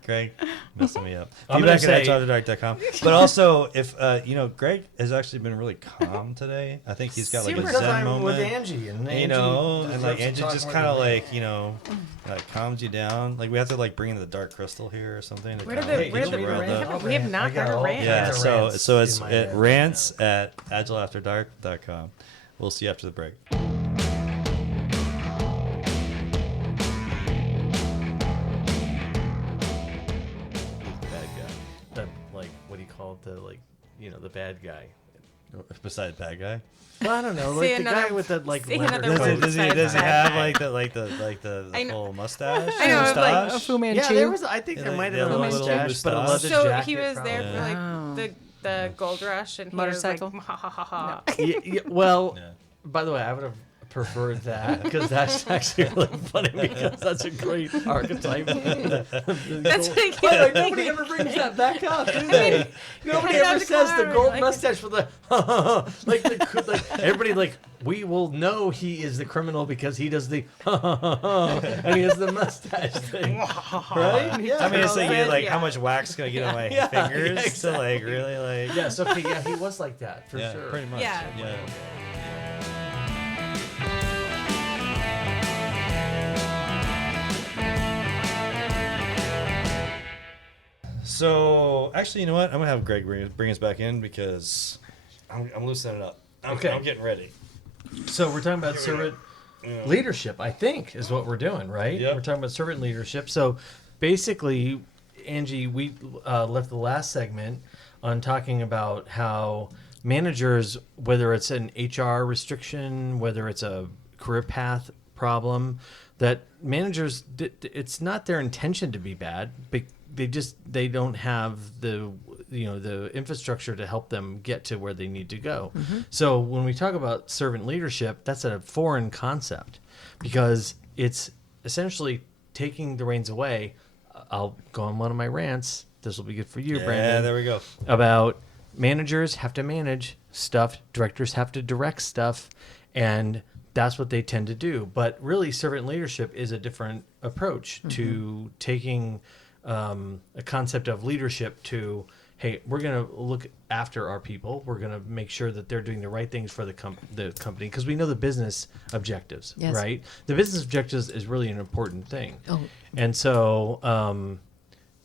Greg, messing me up. I'm gonna Feedback say- at agileafterdark.com. But also, if, Greg has actually been really calm today. I think he's got like a Super zen Because I'm moment. with Angie, and Angie You know, and like deserves to Angie talk just more kind of than me. like, like calms you down. Like we have to like bring in the dark crystal here or something. To Where kinda, did the, like, where get the, you we riled up. haven't, we have not got a rant. Yeah, kinds of so rants it's in my it head rants right at agileafterdark.com. We'll see you after the break. bad guy. The, like, what do you call it? The bad guy. Besides bad guy. Well, I don't know. Say Like the another- guy with the like say leather another coat. word. Does he Besides have bad guy. like the I know. full mustache? I know, I was like, Mustache? Fu Manchu. Yeah, there was. I think Yeah, there like might the have been a little mustache, but a leather mustache. So jacket. he was there for probably. like the gold rush and he Motorcycle? was like, ha ha ha ha. Well, Yeah. by the way, I would have preferred that because that's actually really funny because that's a great archetype. That's like, Like, nobody ever brings that back up, do they? Nobody It's ever not says the Clara, gold like- mustache with the like everybody like we will know he is the criminal because he does the and he has the mustache thing, right? Yeah, I mean, it's like, Yeah. how much wax can I get on my Yeah, fingers yeah, to like really like. yes, okay, yeah, he was like that for Yeah, sure. pretty much. Yeah. Yeah. So actually, you know what? I'm gonna have Greg bring us back in because I'm loosening it up. Okay. I'm getting ready. So we're talking about servant leadership, I think, is what we're doing, right? Yep. We're talking about servant leadership. So basically, Angie, we left the last segment on talking about how managers, whether it's an HR restriction, whether it's a career path problem, that managers, it's not their intention to be bad. They don't have the infrastructure to help them get to where they need to go. So when we talk about servant leadership, that's a foreign concept because it's essentially taking the reins away. I'll go on one of my rants. This will be good for you, Yeah, Brandon. there we go. About managers have to manage stuff, directors have to direct stuff, and that's what they tend to do. But really, servant leadership is a different approach to taking a concept of leadership to, hey, we're going to look after our people. We're going to make sure that they're doing the right things for the company because we know the business objectives, Yes. right? The business objectives is really an important thing. Oh. And so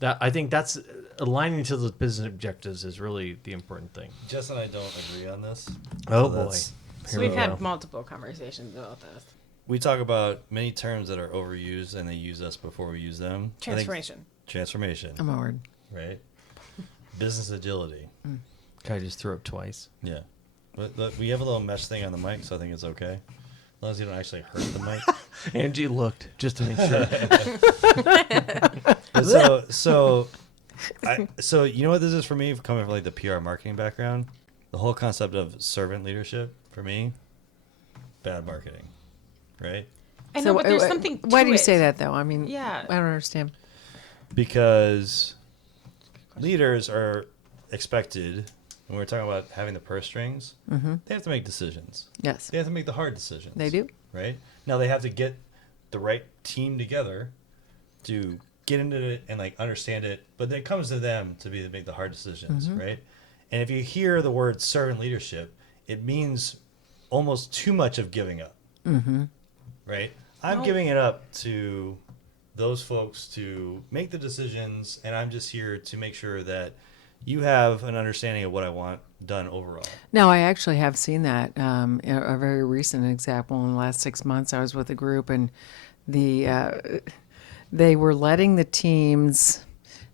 that I think that's aligning to those business objectives is really the important thing. Jess and I don't agree on this. Oh, So boy. that's- So we've had multiple conversations about this. We talk about many terms that are overused and they use us before we use them. I think Transformation. I'm a word. right? Business agility. I just threw up twice. Yeah. But we have a little mesh thing on the mic, so I think it's okay. As long as you don't actually hurt the mic. Angie looked just to make sure. But so you know what this is for me, coming from like the PR marketing background? The whole concept of servant leadership, for me, bad marketing. Right? I know, but there's something to Why do you it. say that though? I mean, Yeah. I don't understand. Because leaders are expected, when we're talking about having the purse strings, they have to make decisions. Yes, They have to make the hard decisions. they do. Right? Now they have to get the right team together to get into it and like understand it, but then it comes to them to make the hard decisions, right? And if you hear the word servant leadership, it means almost too much of giving up. Right? I'm giving it up to those folks to make the decisions, and I'm just here to make sure that you have an understanding of what I want done overall. No, I actually have seen that. A very recent example in the last 6 months, I was with a group, and they were letting the teams.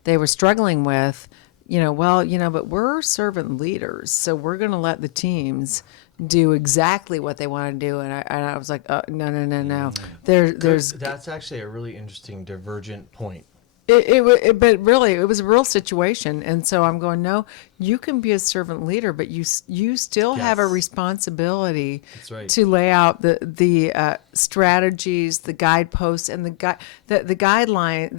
They were struggling with, but we're servant leaders, so we're going to let the teams do exactly what they want to do. And I was like, no. There's That's actually a really interesting divergent point But really, it was a real situation, and so I'm going. No, you can be a servant leader, but you still have a Yes. responsibility That's right. to lay out the strategies, the guideposts, and the guideline.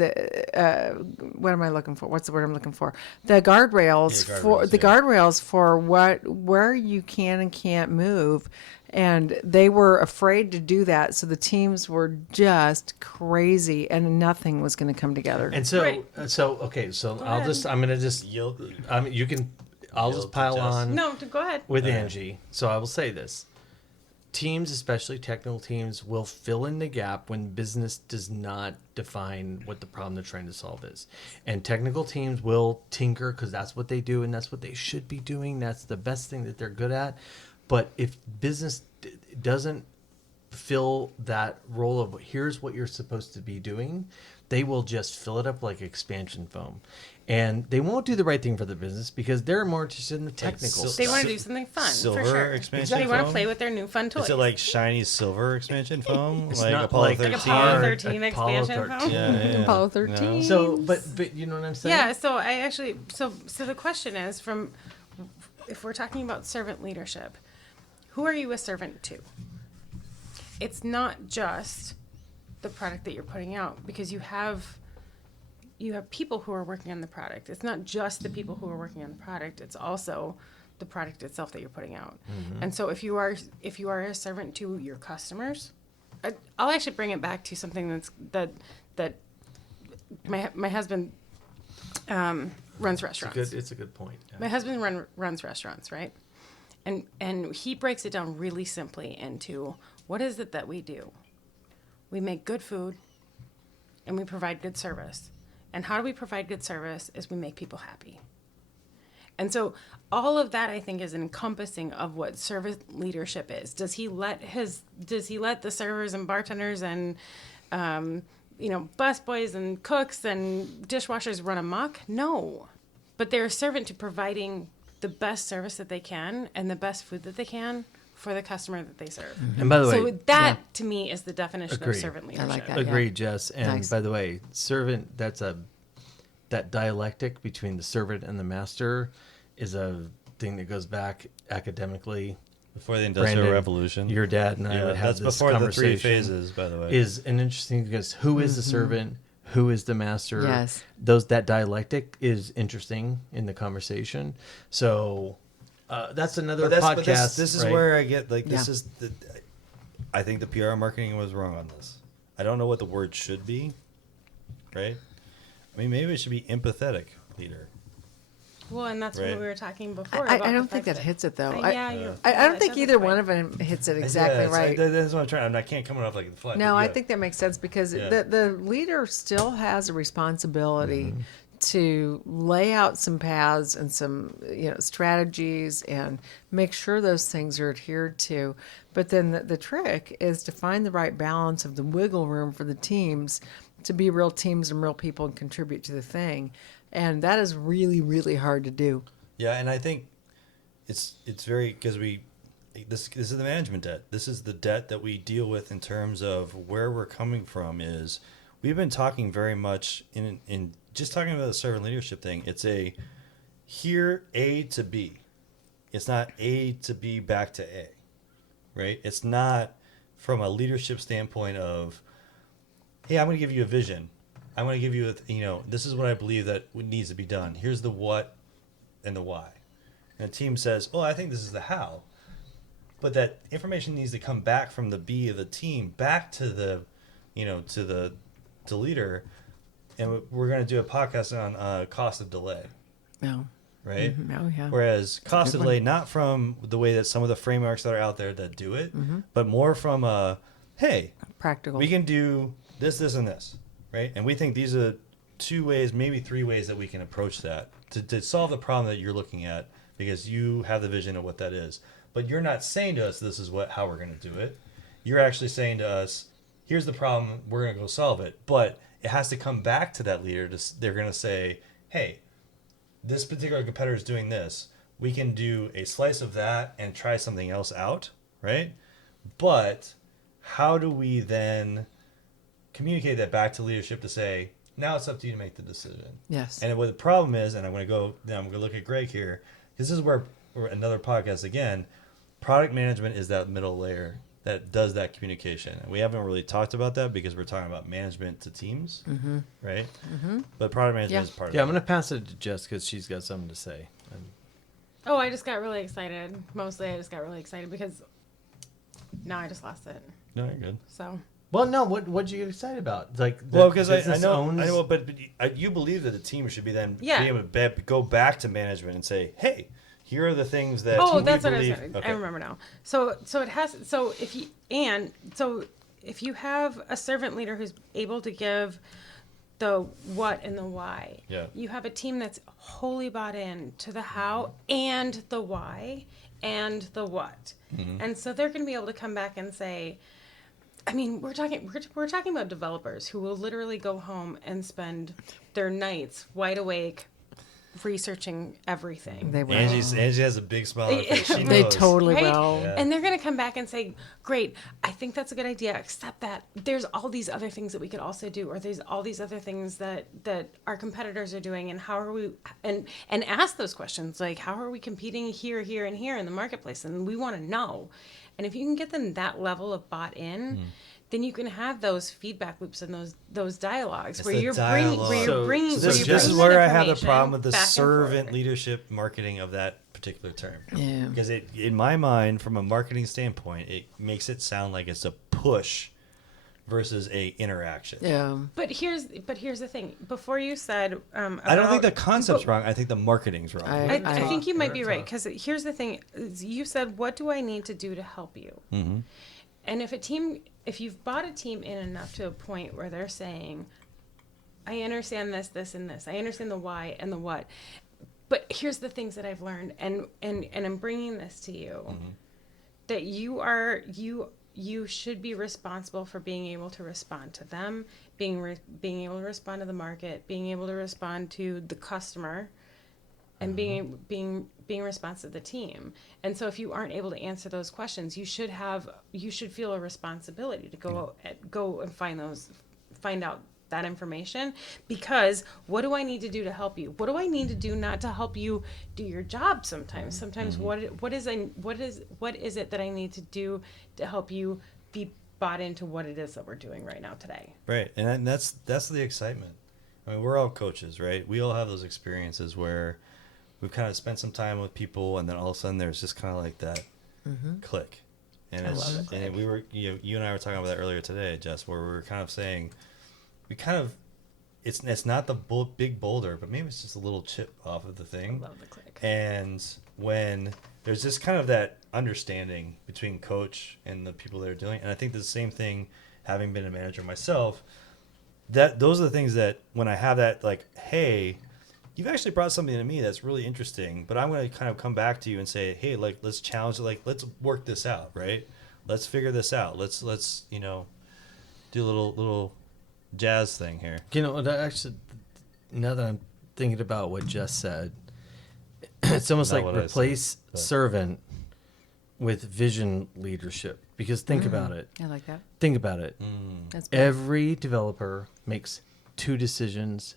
What am I looking for? What's the word I'm looking for? The guardrails Yeah, for guardrails, the yeah. guardrails for where you can and can't move. And they were afraid to do that, so the teams were just crazy, and nothing was going to come together. And so, Right. okay, so ahead. I'm gonna just Yield. you can, I'll Yield just to pile Jess. on No, go ahead. with Okay. Angie. So I will say this: teams, especially technical teams, will fill in the gap when business does not define what the problem they're trying to solve is, and technical teams will tinker because that's what they do and that's what they should be doing. That's the best thing that they're good at. But if business doesn't fill that role of here's what you're supposed to be doing, they will just fill it up like expansion foam, and they won't do the right thing for the business because they're more interested in the technical sil- They stuff. want to do something fun, Silver for sure. expansion They want to foam? play with their new fun toys. Is it like shiny silver expansion foam? It's like not Apollo like 13? Apollo hard 13 Apollo expansion 13. foam? Yeah. Apollo No? 13. So, but you know what I'm saying? Yeah, so I actually so the question is from if we're talking about servant leadership, who are you a servant to? It's not just the product that you're putting out because you have people who are working on the product. It's not just the people who are working on the product, it's also the product itself that you're putting out. And so if you are a servant to your customers, I'll actually bring it back to something that my husband runs restaurants. It's a good point. Yeah. My husband runs restaurants, right? And he breaks it down really simply into what is it that we do? We make good food and we provide good service. And how do we provide good service is we make people happy. And so all of that I think is encompassing of what service leadership is. Does he let the servers and bartenders and busboys and cooks and dishwashers run amok? No. But they're a servant to providing the best service that they can and the best food that they can for the customer that they serve. And by the way, So that to me is the definition Agreed. of servant I leadership. like that. agreed, Jess. And Nice. by the way, servant, that dialectic between the servant and the master is a thing that goes back academically. Before the Industrial Brandon, Revolution. Your dad and I Yeah, would have that's this before the conversation. 3 phases, by the way. Is an interesting because who is the servant? Who is the master? Yes. That dialectic is interesting in the conversation. So that's another podcast. This is right? where I get like this Yeah. is the. I think the PR marketing was wrong on this. I don't know what the word should be. Right. I mean, maybe it should be empathetic leader. Well, and that's Right. what we were talking before. I about don't the think fact that hits it though. yeah, you're, I yeah, don't it think doesn't either quite. one of them hits it exactly right. That's what I'm trying. I can't come off like the fly. No, I think that makes sense because Yeah. the leader still has a responsibility to lay out some paths and some strategies and make sure those things are adhered to. But then the trick is to find the right balance of the wiggle room for the teams to be real teams and real people and contribute to the thing. And that is really, really hard to do. Yeah, and I think it's very because this is the management debt. This is the debt that we deal with in terms of where we're coming from. Is we've been talking very much in just talking about the servant leadership thing. It's here A to B. It's not A to B back to A, right? It's not from a leadership standpoint of, hey, I'm going to give you a vision. I'm going to give you this is what I believe that needs to be done. Here's the what and the why. And the team says, oh, I think this is the how. But that information needs to come back from the B of the team back to the, to the leader. And we're going to do a podcast on cost of delay, No. right? Oh, yeah. Whereas cost good of delay, not from the way that some of the frameworks that are out there that do it, but more from hey, Practical. we can do this, this, and this, right? And we think these are 2 ways, maybe 3 ways that we can approach that to solve the problem that you're looking at because you have the vision of what that is. But you're not saying to us this is how we're going to do it. You're actually saying to us, here's the problem, we're going to go solve it. But it has to come back to that leader. They're going to say, hey, this particular competitor is doing this. We can do a slice of that and try something else out, right? But how do we then communicate that back to leadership to say, Now it's up to you to make the decision. Yes. And what the problem is, and I'm going to look at Greg here, because this is where another podcast again, product management is that middle layer that does that communication. And we haven't really talked about that because we're talking about management to teams, right? But product management is part of Yeah, it. I'm going to pass it to Jess because she's got something to say. Oh, I just got really excited. Mostly, I just got really excited because now I just lost it. No, you're good. So Well, no, what'd you get excited about? Like, Well, because I business know, owns- but you believe that the team should be then Yeah. be able to go back to management and say, hey, here are the things that oh, we that's what I was believe. saying. Okay. I remember now. So if you have a servant leader who's able to give the what and the why, Yeah. you have a team that's wholly bought in to the how and the why and the what, and so they're going to be able to come back and say, I mean, we're talking about developers who will literally go home and spend their nights wide awake researching everything. They will. Angie has a big smile on her face. She They knows. totally Right? will. Yeah. And they're going to come back and say, great, I think that's a good idea, except that there's all these other things that we could also do, or there's all these other things that our competitors are doing, and how are we, and ask those questions, like, how are we competing here, and here in the marketplace? And we want to know. And if you can get them that level of bought in, then you can have those feedback loops and those dialogues It's where the you're dialogue. bringing, So This you're is bringing where that I have the information problem with the back and servant forth. leadership marketing of that particular term. Yeah. Because in my mind, from a marketing standpoint, it makes it sound like it's a push versus a interaction. Yeah. But here's the thing. Before you said, I don't think the about- concept's wrong. I think the marketing's wrong. I think you might be right, because here's the thing: is you said, "What do I need to do to help you?" Mm-hmm. And if you've bought a team in enough to a point where they're saying, "I understand this, this, and this. I understand the why and the what," but here's the things that I've learned, and I'm bringing this to you, that you should be responsible for being able to respond to them, being able to respond to the market, being able to respond to the customer, and being responsive to the team. And so if you aren't able to answer those questions, you should feel a responsibility to go and find out that information, because what do I need to do to help you? What do I need to do not to help you do your job sometimes? Sometimes what is it that I need to do to help you be bought into what it is that we're doing right now today? Right, and that's the excitement. I mean, we're all coaches, right? We all have those experiences where we've kind of spent some time with people, and then all of a sudden there's just kind of like that click. And we were, you and I were talking about that earlier today, Jess, where we were kind of saying, it's not the big boulder, but maybe it's just a little chip off of the thing. I love the click. And when there's just kind of that understanding between coach and the people that are doing, and I think the same thing, having been a manager myself, that those are the things that when I have that, like, hey, you've actually brought something to me that's really interesting, but I'm going to kind of come back to you and say, hey, like, let's challenge it, like, let's work this out, right? Let's figure this out. Let's do a little jazz thing here. that actually, now that I'm thinking about what Jess said, it's almost Not like what I replace said, but- servant with vision leadership. Because think about it. I like that. Think about it. That's good. Every developer makes 2 decisions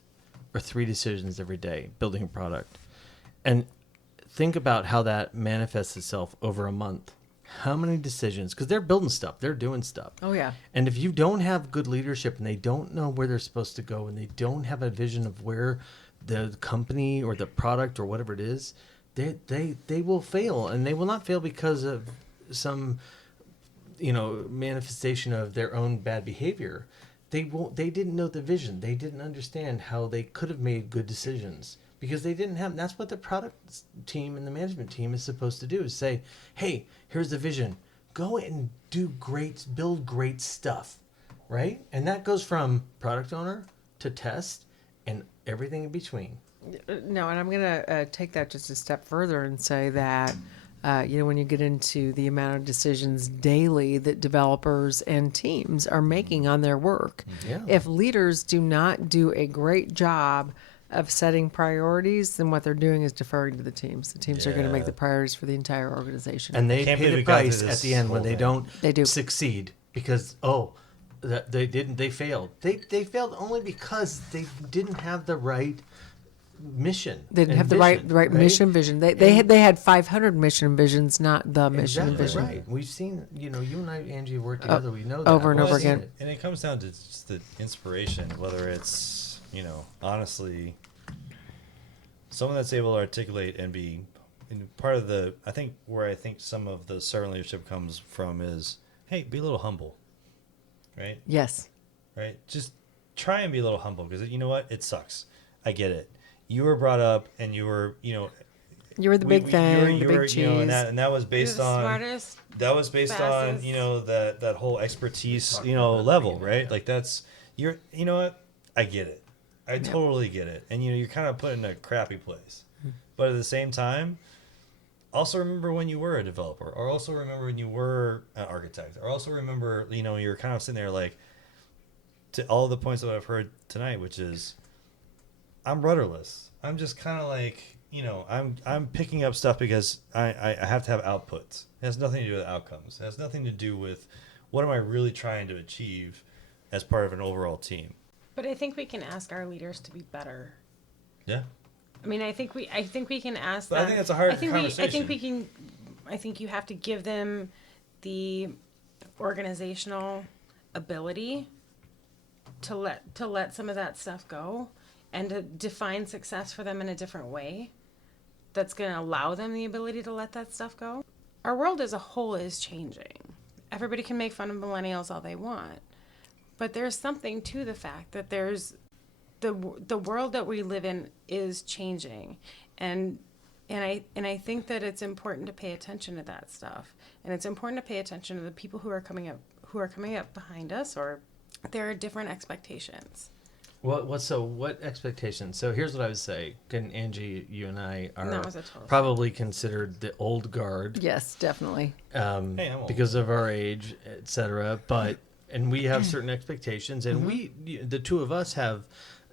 or 3 decisions every day building a product. And think about how that manifests itself over a month. How many decisions? Because they're building stuff. They're doing stuff. Oh, yeah. And if you don't have good leadership and they don't know where they're supposed to go and they don't have a vision of where the company or the product or whatever it is, they will fail. And they will not fail because of some manifestation of their own bad behavior. They didn't know the vision. They didn't understand how they could have made good decisions because they didn't have. That's what the product team and the management team is supposed to do: is say, "Hey, here's the vision. Go and build great stuff," right? And that goes from product owner to test and everything in between. No, and I'm going to take that just a step further and say that, when you get into the amount of decisions daily that developers and teams are making on their work, Yeah. if leaders do not do a great job of setting priorities, then what they're doing is deferring to the teams. The teams are going to make Yeah. the priorities for the entire organization. And they Can't pay believe the we got through price this at the end when whole they thing. don't They do. succeed because that they didn't. They failed. They failed only because they didn't have the right mission. They didn't and have the vision, right mission vision. They had 500 mission visions, not the mission Exactly vision. right. We've seen, you and I, Angie, work together. We know that. over and Well, over I think- again. And it comes down to just the inspiration, whether it's, honestly, someone that's able to articulate and be and part of the, I think some of the servant leadership comes from is, hey, be a little humble, right? Yes. Right? Just try and be a little humble because you know what? It sucks. I get it. You were brought up and you were, You were the big thing, the big cheese. and that was based the on smartest. that was based on fastest. that whole expertise level, right? Like that's you're what? I get it. I totally get it. And you're kind of put in a crappy place. But at the same time, also remember when you were a developer, or also remember when you were an architect, or also remember, you're kind of sitting there like, to all the points that I've heard tonight, which is, I'm rudderless. I'm just kind of like, I'm picking up stuff because I have to have outputs. It has nothing to do with outcomes. It has nothing to do with what am I really trying to achieve as part of an overall team. But I think we can ask our leaders to be better. Yeah. I mean, I think we can ask But them. I think that's a hard I think conversation. we can. I think you have to give them the organizational ability to let some of that stuff go and to define success for them in a different way. That's going to allow them the ability to let that stuff go. Our world as a whole is changing. Everybody can make fun of millennials all they want, but there's something to the fact that there's the world that we live in is changing, and I think that it's important to pay attention to that stuff, and it's important to pay attention to the people who are coming up behind us, or there are different expectations. What expectations? So here's what I would say. And Angie, you and I are That was a total probably considered the old guard. Yes, definitely. Hey, I'm old. Because of our age, etc. And we have certain expectations, and the two of us have,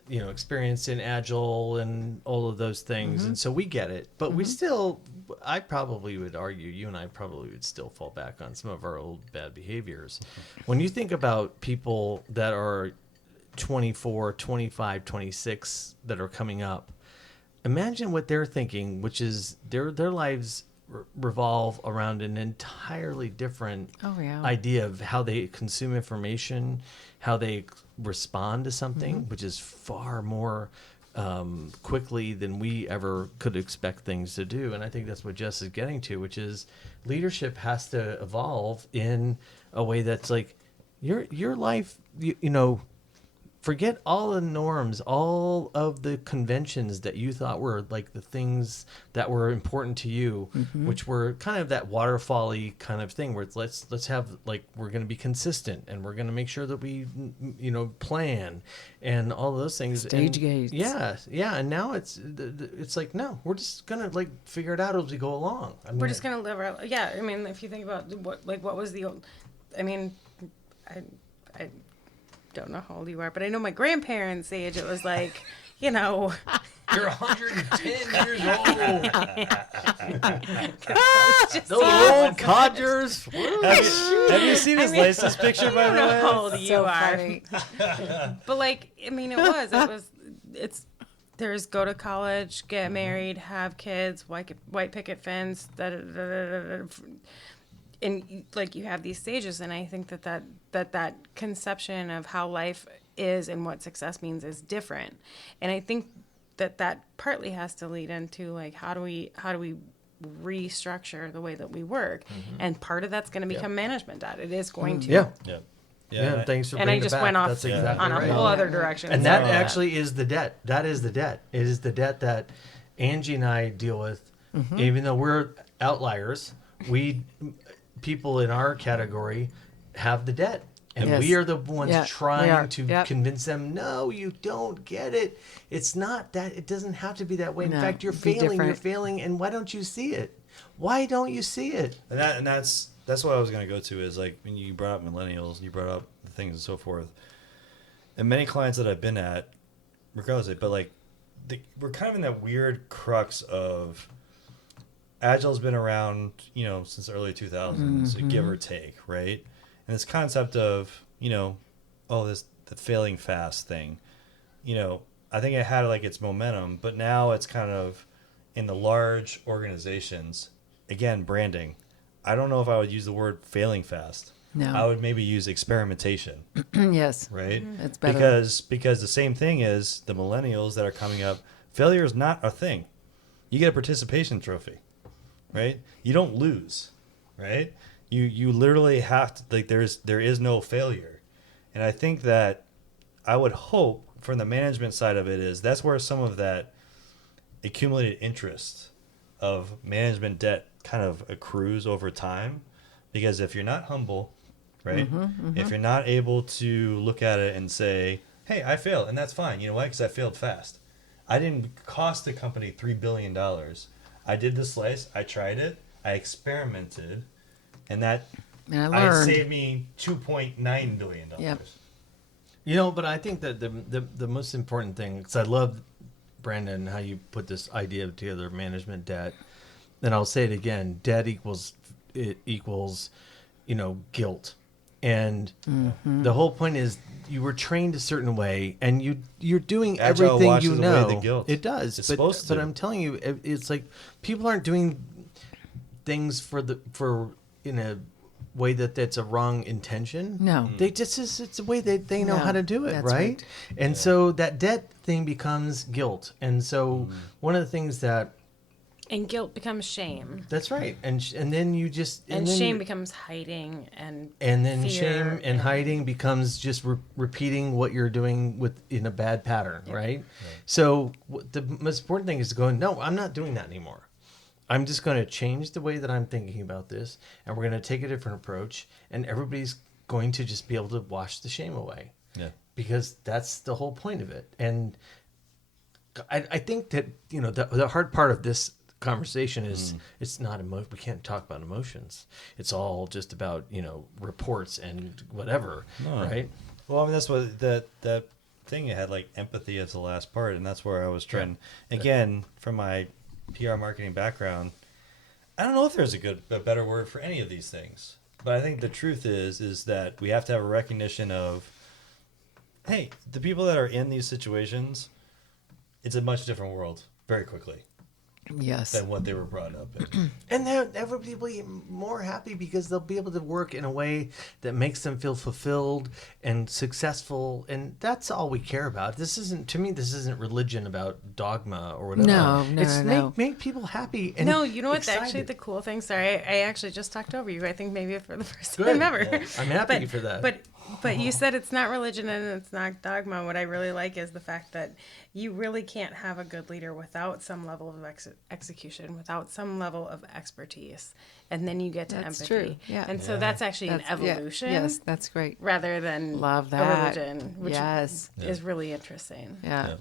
experience in Agile and all of those things, and so we get it. But we still, I probably would argue, you and I probably would still fall back on some of our old bad behaviors. When you think about people that are 24, 25, 26 that are coming up, imagine what they're thinking, which is their lives revolve around an entirely different idea of how they consume information, how they respond to something, which is far more quickly than we ever could expect things to do. And I think that's what Jess is getting to, which is leadership has to evolve in a way that's like your life, forget all the norms, all of the conventions that you thought were like the things that were important to you, which were kind of that waterfall-y kind of thing where it's, let's have, like, we're going to be consistent and we're going to make sure that we, plan and all those things. Stage and, gates. Yeah. And now it's like, no, we're just going to figure it out as we go along. I mean, We're just gonna live our I mean, if you think about what was the old, I mean, I don't know how old you are, but I know my grandparents' age. It was like, you're 110 years old. Those old codgers. Have you seen his license picture, by I the don't know way? how old you So are. funny. But it's there's go to college, get married, have kids, white picket fence, and you have these stages, and I think that conception of how life is and what success means is different, and I think that partly has to lead into how do we restructure the way that we work, and part of that's going to become management data. It is going to. Yeah. Yeah. Thanks for And bringing I just it back. went off That's exactly on a right. whole other direction. And that So- actually is the debt. That is the debt. It is the debt that Angie and I deal with. Even though we're outliers, people in our category have the debt. And Yes. we are the ones Yeah, we are. trying to Yep. convince them, no, you don't get it. It's not that. It doesn't have to be that way. In No, fact, you're be failing. You're different. failing. And why don't you see it? Why don't you see it? And that's what I was going to go to is like when you brought up millennials, you brought up the things and so forth. And many clients that I've been at, regardless of it, but we're kind of in that weird crux of Agile's been around, since the early 2000s, give or take, right? And this concept of, the failing fast thing. I think it had like its momentum, but now it's kind of in the large organizations. Again, branding. I don't know if I would use the word failing fast. No. I would maybe use experimentation, Yes. right? It's better. Because the same thing is the millennials that are coming up. Failure is not a thing. You get a participation trophy, right? You don't lose, right? You literally have to, like, there is no failure. And I think that I would hope from the management side of it is that's where some of that accumulated interest of management debt kind of accrues over time. Because if you're not humble, right? If you're not able to look at it and say, hey, I failed, and that's fine. You know why? Because I failed fast. I didn't cost the company $3 billion. I did the slice. I tried it. I experimented. And that And I learned. saved me $2.9 billion. Yep. But I think that the most important thing, because I love, Brandon, how you put this idea together, management debt. And I'll say it again, debt equals guilt. And the whole point is you were trained a certain way, and you're doing Agile everything washes you away know. the guilt. It does. It's but, supposed but to. I'm telling you, it's like people aren't doing things for in a way that's a wrong intention. No. They just it's a way that they know No, how to do it, that's right? right. And so that debt thing becomes guilt. And so one of the things that And guilt becomes shame. that's right. And then you just And then shame you- becomes hiding and and then fear shame and hiding becomes just repeating what you're doing in a bad pattern, right? So the most important thing is to go, no, I'm not doing that anymore. I'm just going to change the way that I'm thinking about this, and we're going to take a different approach, and everybody's going to just be able to wash the shame away. Yeah. Because that's the whole point of it. And I think that, the hard part of this conversation is it's not we can't talk about emotions. It's all just about, reports and whatever, right? Well, I mean, that's what that thing it had, like, empathy as the last part, and that's where I was trying. Again, from my PR marketing background, I don't know if there's a better word for any of these things, but I think the truth is that we have to have a recognition of, hey, the people that are in these situations, it's a much different world very quickly Yes. than what they were brought up in. And everybody will be more happy because they'll be able to work in a way that makes them feel fulfilled and successful. And that's all we care about. This isn't religion about dogma or whatever. No, It's no. make people happy. And no, you know what? Actually, excited. the cool thing. Sorry, I actually just talked over you. I think maybe for the first Good. time ever. Yeah. I'm happy for that. But you said it's not religion and it's not dogma. What I really like is the fact that you really can't have a good leader without some level of execution, without some level of expertise, and then you get to That's empathy. true. Yeah. And so that's actually an evolution. Yes, that's great. Rather than Love a that. religion, which Yes. is really interesting. Yeah.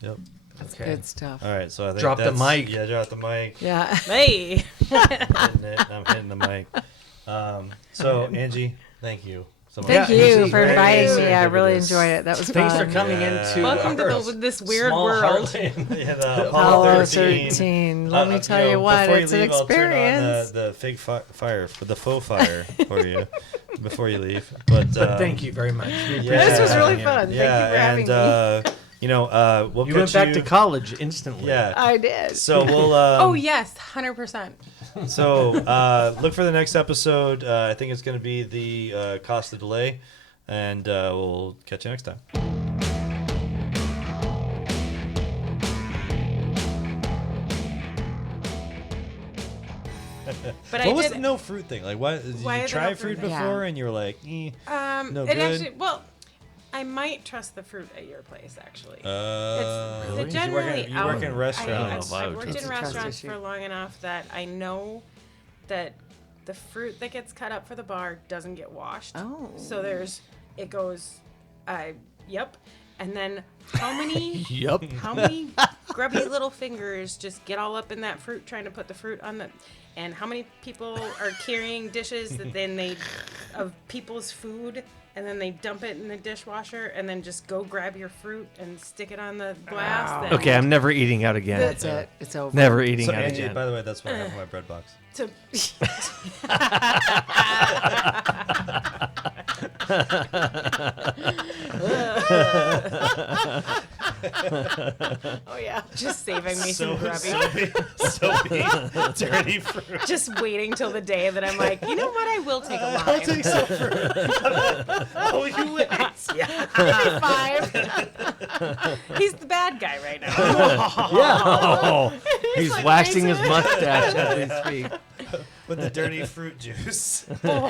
Yep. Okay. Good stuff. All right, so I think Drop the mic. Yeah, drop the mic. Yeah. Hey. I'm hitting the mic. So Angie, thank you so much. Thank Yeah, you Angie, for very inviting excited me. I for really this. enjoyed it. That was Thanks fun. for coming Yeah. into Welcome our to this weird small world. Heartland. Yeah, the Apollo Apollo 13. Let me tell you what, before it's an leave, I'll turn on experience. the fake fire for the faux fire for you before you leave. But Thank you very much. We appreciate This was having really you. fun. Yeah, Thank you for having and we'll You put went back to college instantly. Yeah. I did. So we'll. Oh yes, 100%. So look for the next episode. I think it's going to be the cost of delay, and we'll catch you next time. But What I was did. the no fruit thing? Like, why did Why you is there try no fruit fruit? before Yeah. and you were like, no It good? actually, well, I might trust the fruit at your place actually. Really? It's generally You work in out. restaurants. I've worked It's in a trust restaurants issue. for long enough that I know that the fruit that gets cut up for the bar doesn't get washed. Oh. So it goes, yep. And then how many Yep. how many grubby little fingers just get all up in that fruit trying to put the fruit on the, and how many people are carrying dishes that then they, of people's food, and then they dump it in the dishwasher and then just go grab your fruit and stick it on the glass. Then Okay, I'm never eating out again. That's it. It's over. Never eating So out Angie, again. by the way, that's what I have in my bread box. to Oh yeah. Just saving me some grubby. Soapy, dirty fruit. Just waiting till the day that I'm like, you know what? I will take a lime. I'll take some fruit. Oh, you wait. Yeah. 5. He's the bad guy right now. Oh, he's waxing his mustache as we speak. With the dirty fruit juice. No.